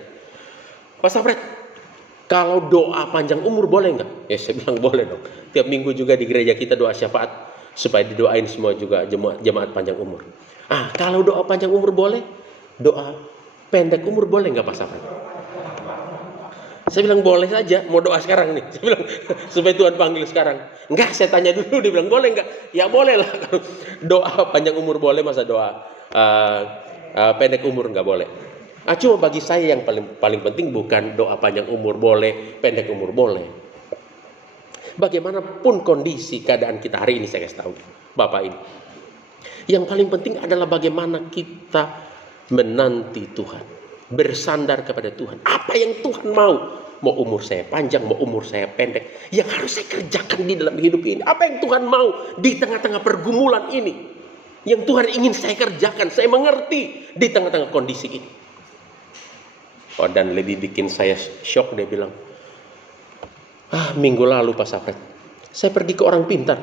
Pak Safred, kalau doa panjang umur boleh nggak? Ya saya bilang boleh dong. Tiap minggu juga di gereja kita doa syafaat supaya didoain semua juga jemaat panjang umur. Kalau doa panjang umur boleh, doa pendek umur boleh nggak Pak Safred? Saya bilang boleh saja, mau doa sekarang nih. Saya bilang supaya Tuhan panggil sekarang. Enggak, saya tanya dulu, dia bilang boleh nggak? Ya boleh lah. Doa panjang umur boleh, masa doa pendek umur nggak boleh. Cuma bagi saya yang paling penting bukan doa panjang umur boleh, pendek umur boleh. Bagaimanapun kondisi keadaan kita hari ini, saya kasih tahu Bapak ini. Yang paling penting adalah bagaimana kita menanti Tuhan, bersandar kepada Tuhan. Apa yang Tuhan mau umur saya panjang, mau umur saya pendek, yang harus saya kerjakan di dalam hidup ini. Apa yang Tuhan mau di tengah-tengah pergumulan ini, yang Tuhan ingin saya kerjakan, saya mengerti di tengah-tengah kondisi ini. Dan lebih bikin saya shock, dia bilang, minggu lalu Pak Safred, saya pergi ke orang pintar.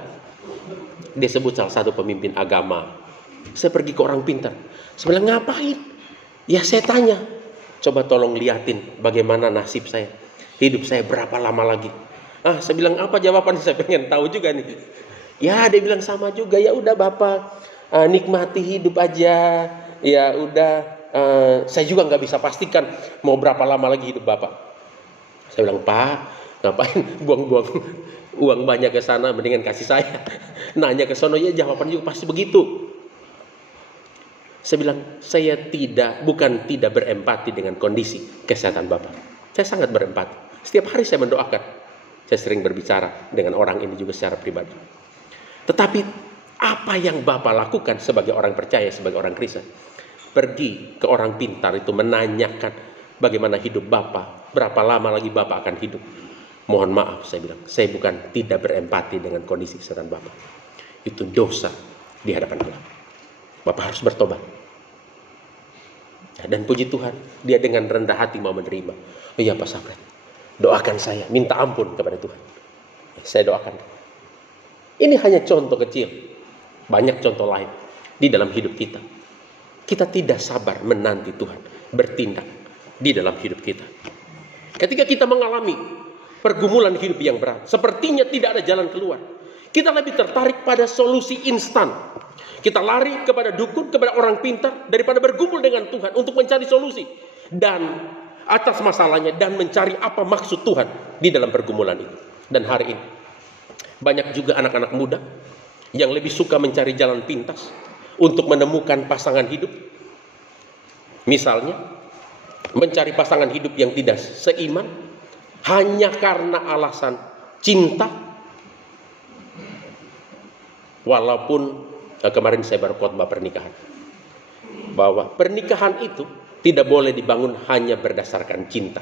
Dia sebut salah satu pemimpin agama. Saya pergi ke orang pintar. Saya bilang, ngapain? Ya saya tanya, coba tolong liatin bagaimana nasib saya, hidup saya berapa lama lagi. Saya bilang, apa jawabannya? Saya pengen tahu juga nih. Ya dia bilang sama juga, ya udah Bapak nikmati hidup aja. Ya udah, saya juga nggak bisa pastikan mau berapa lama lagi hidup Bapak. Saya bilang, Pak, ngapain buang-buang uang banyak ke sana, mendingan kasih saya. Nanya ke sono, ya jawabannya juga pasti begitu. Saya bilang, saya bukan tidak berempati dengan kondisi kesehatan Bapak. Saya sangat berempati. Setiap hari saya mendoakan. Saya sering berbicara dengan orang ini juga secara pribadi. Tetapi apa yang Bapak lakukan sebagai orang percaya, sebagai orang Kristen? Pergi ke orang pintar itu menanyakan bagaimana hidup Bapak, berapa lama lagi Bapak akan hidup. Mohon maaf, saya bilang, saya bukan tidak berempati dengan kondisi kesehatan Bapak. Itu dosa di hadapan Allah. Bapak harus bertobat. Dan puji Tuhan, dia dengan rendah hati mau menerima. Iya Pak Safred, doakan saya, minta ampun kepada Tuhan. Saya doakan. Ini hanya contoh kecil. Banyak contoh lain di dalam hidup kita. Kita tidak sabar menanti Tuhan bertindak di dalam hidup kita. Ketika kita mengalami pergumulan hidup yang berat, sepertinya tidak ada jalan keluar. Kita lebih tertarik pada solusi instan. Kita lari kepada dukun, kepada orang pintar, daripada bergumul dengan Tuhan untuk mencari solusi dan atas masalahnya, dan mencari apa maksud Tuhan di dalam pergumulan itu. Dan hari ini banyak juga anak-anak muda yang lebih suka mencari jalan pintas untuk menemukan pasangan hidup. Misalnya, mencari pasangan hidup yang tidak seiman hanya karena alasan cinta. Walaupun kemarin saya berkhotbah pernikahan, bahwa pernikahan itu tidak boleh dibangun hanya berdasarkan cinta.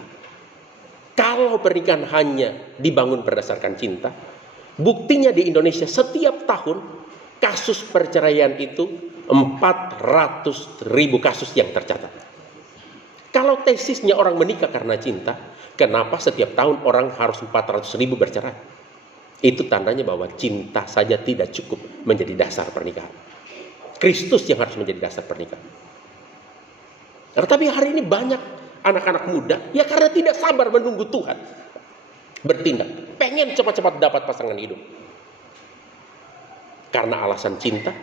Kalau pernikahan hanya dibangun berdasarkan cinta, buktinya di Indonesia setiap tahun kasus perceraian itu 400.000 kasus yang tercatat. Kalau tesisnya orang menikah karena cinta, kenapa setiap tahun orang harus 400.000 bercerai? Itu tandanya bahwa cinta saja tidak cukup menjadi dasar pernikahan. Kristus yang harus menjadi dasar pernikahan. Tetapi hari ini banyak anak-anak muda, ya karena tidak sabar menunggu Tuhan bertindak, pengen cepat-cepat dapat pasangan hidup. Karena alasan cinta,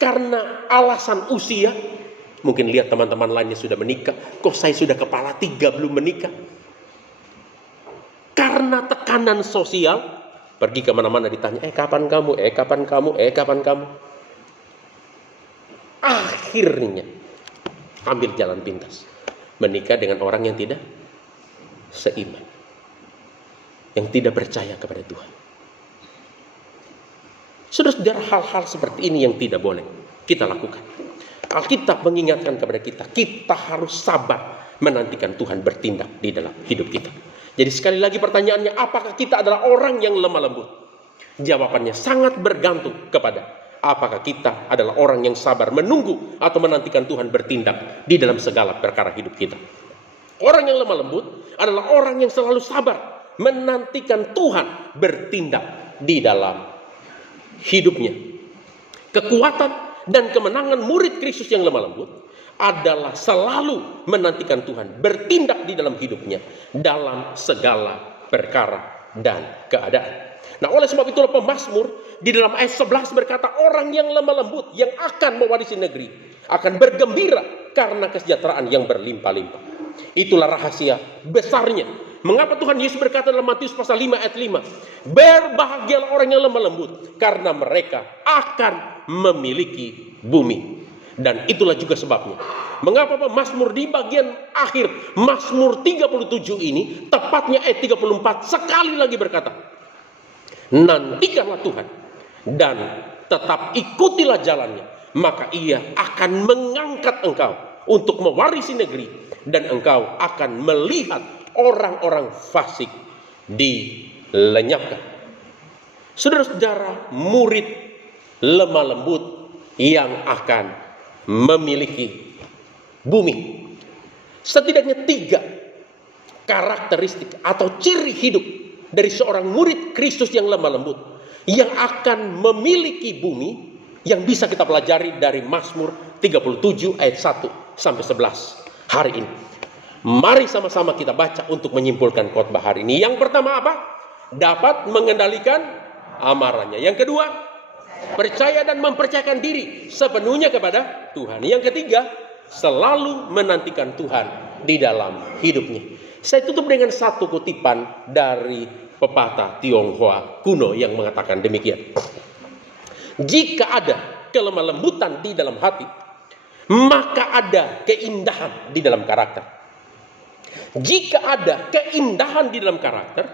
karena alasan usia. Mungkin lihat teman-teman lainnya sudah menikah, kok saya sudah kepala 3 belum menikah. Karena tekanan sosial, pergi kemana-mana ditanya, kapan kamu, kapan kamu, kapan kamu. Akhirnya ambil jalan pintas, menikah dengan orang yang tidak seiman, yang tidak percaya kepada Tuhan. Saudara, hal-hal seperti ini yang tidak boleh kita lakukan. Alkitab mengingatkan kepada kita, kita harus sabar menantikan Tuhan bertindak di dalam hidup kita. Jadi sekali lagi pertanyaannya, apakah kita adalah orang yang lemah lembut? Jawabannya sangat bergantung kepada apakah kita adalah orang yang sabar menunggu atau menantikan Tuhan bertindak di dalam segala perkara hidup kita. Orang yang lemah lembut adalah orang yang selalu sabar menantikan Tuhan bertindak di dalam hidupnya. Kekuatan dan kemenangan murid Kristus yang lemah lembut adalah selalu menantikan Tuhan bertindak di dalam hidupnya dalam segala perkara dan keadaan. Nah, oleh sebab itulah pemazmur di dalam ayat 11 berkata, orang yang lemah lembut yang akan mewarisi negeri akan bergembira karena kesejahteraan yang berlimpah-limpah. Itulah rahasia besarnya. Mengapa Tuhan Yesus berkata dalam Matius pasal 5 ayat 5, berbahagialah orang yang lemah lembut karena mereka akan memiliki bumi. Dan itulah juga sebabnya mengapa Mazmur di bagian akhir Mazmur 37 ini, tepatnya ayat 34, sekali lagi berkata, nantikanlah Tuhan dan tetap ikutilah jalannya, maka ia akan mengangkat engkau untuk mewarisi negeri, dan engkau akan melihat orang-orang fasik dilenyapkan. Saudara-saudara, murid lemah lembut yang akan memiliki bumi. Setidaknya 3 karakteristik atau ciri hidup dari seorang murid Kristus yang lemah lembut yang akan memiliki bumi yang bisa kita pelajari dari Mazmur 37 ayat 1 sampai 11 hari ini. Mari sama-sama kita baca untuk menyimpulkan khotbah hari ini. Yang pertama apa? Dapat mengendalikan amarahnya. Yang kedua, percaya dan mempercayakan diri sepenuhnya kepada Tuhan. Yang ketiga, selalu menantikan Tuhan di dalam hidupnya. Saya tutup dengan satu kutipan dari pepatah Tionghoa kuno yang mengatakan demikian. Jika ada kelemah lembutan di dalam hati, maka ada keindahan di dalam karakter. Jika ada keindahan di dalam karakter,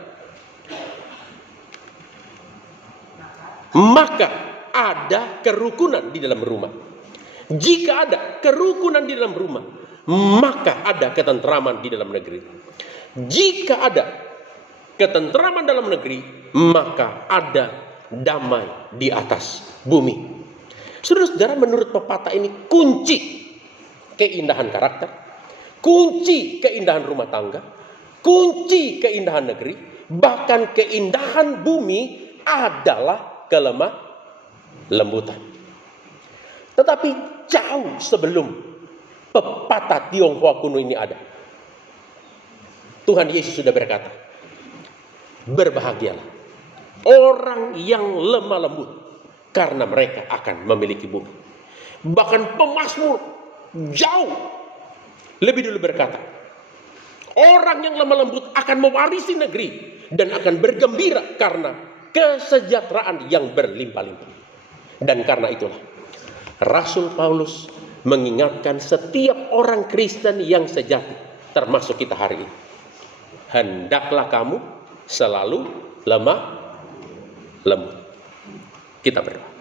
maka ada kerukunan di dalam rumah. Jika ada kerukunan di dalam rumah, maka ada ketentraman di dalam negeri. Jika ada ketentraman dalam negeri, maka ada damai di atas bumi. Saudara-saudara, menurut pepatah ini kunci keindahan karakter, kunci keindahan rumah tangga, kunci keindahan negeri, bahkan keindahan bumi adalah kelemah lembutan. Tetapi jauh sebelum pepatah Tionghoa kuno ini ada, Tuhan Yesus sudah berkata, berbahagialah orang yang lemah lembut, karena mereka akan memiliki bumi. Bahkan pemazmur jauh lebih dulu berkata, orang yang lemah lembut akan mewarisi negeri dan akan bergembira karena kesejahteraan yang berlimpah-limpah. Dan karena itulah Rasul Paulus mengingatkan setiap orang Kristen yang sejati, termasuk kita hari ini, hendaklah kamu selalu lemah lembut. Kita berdoa.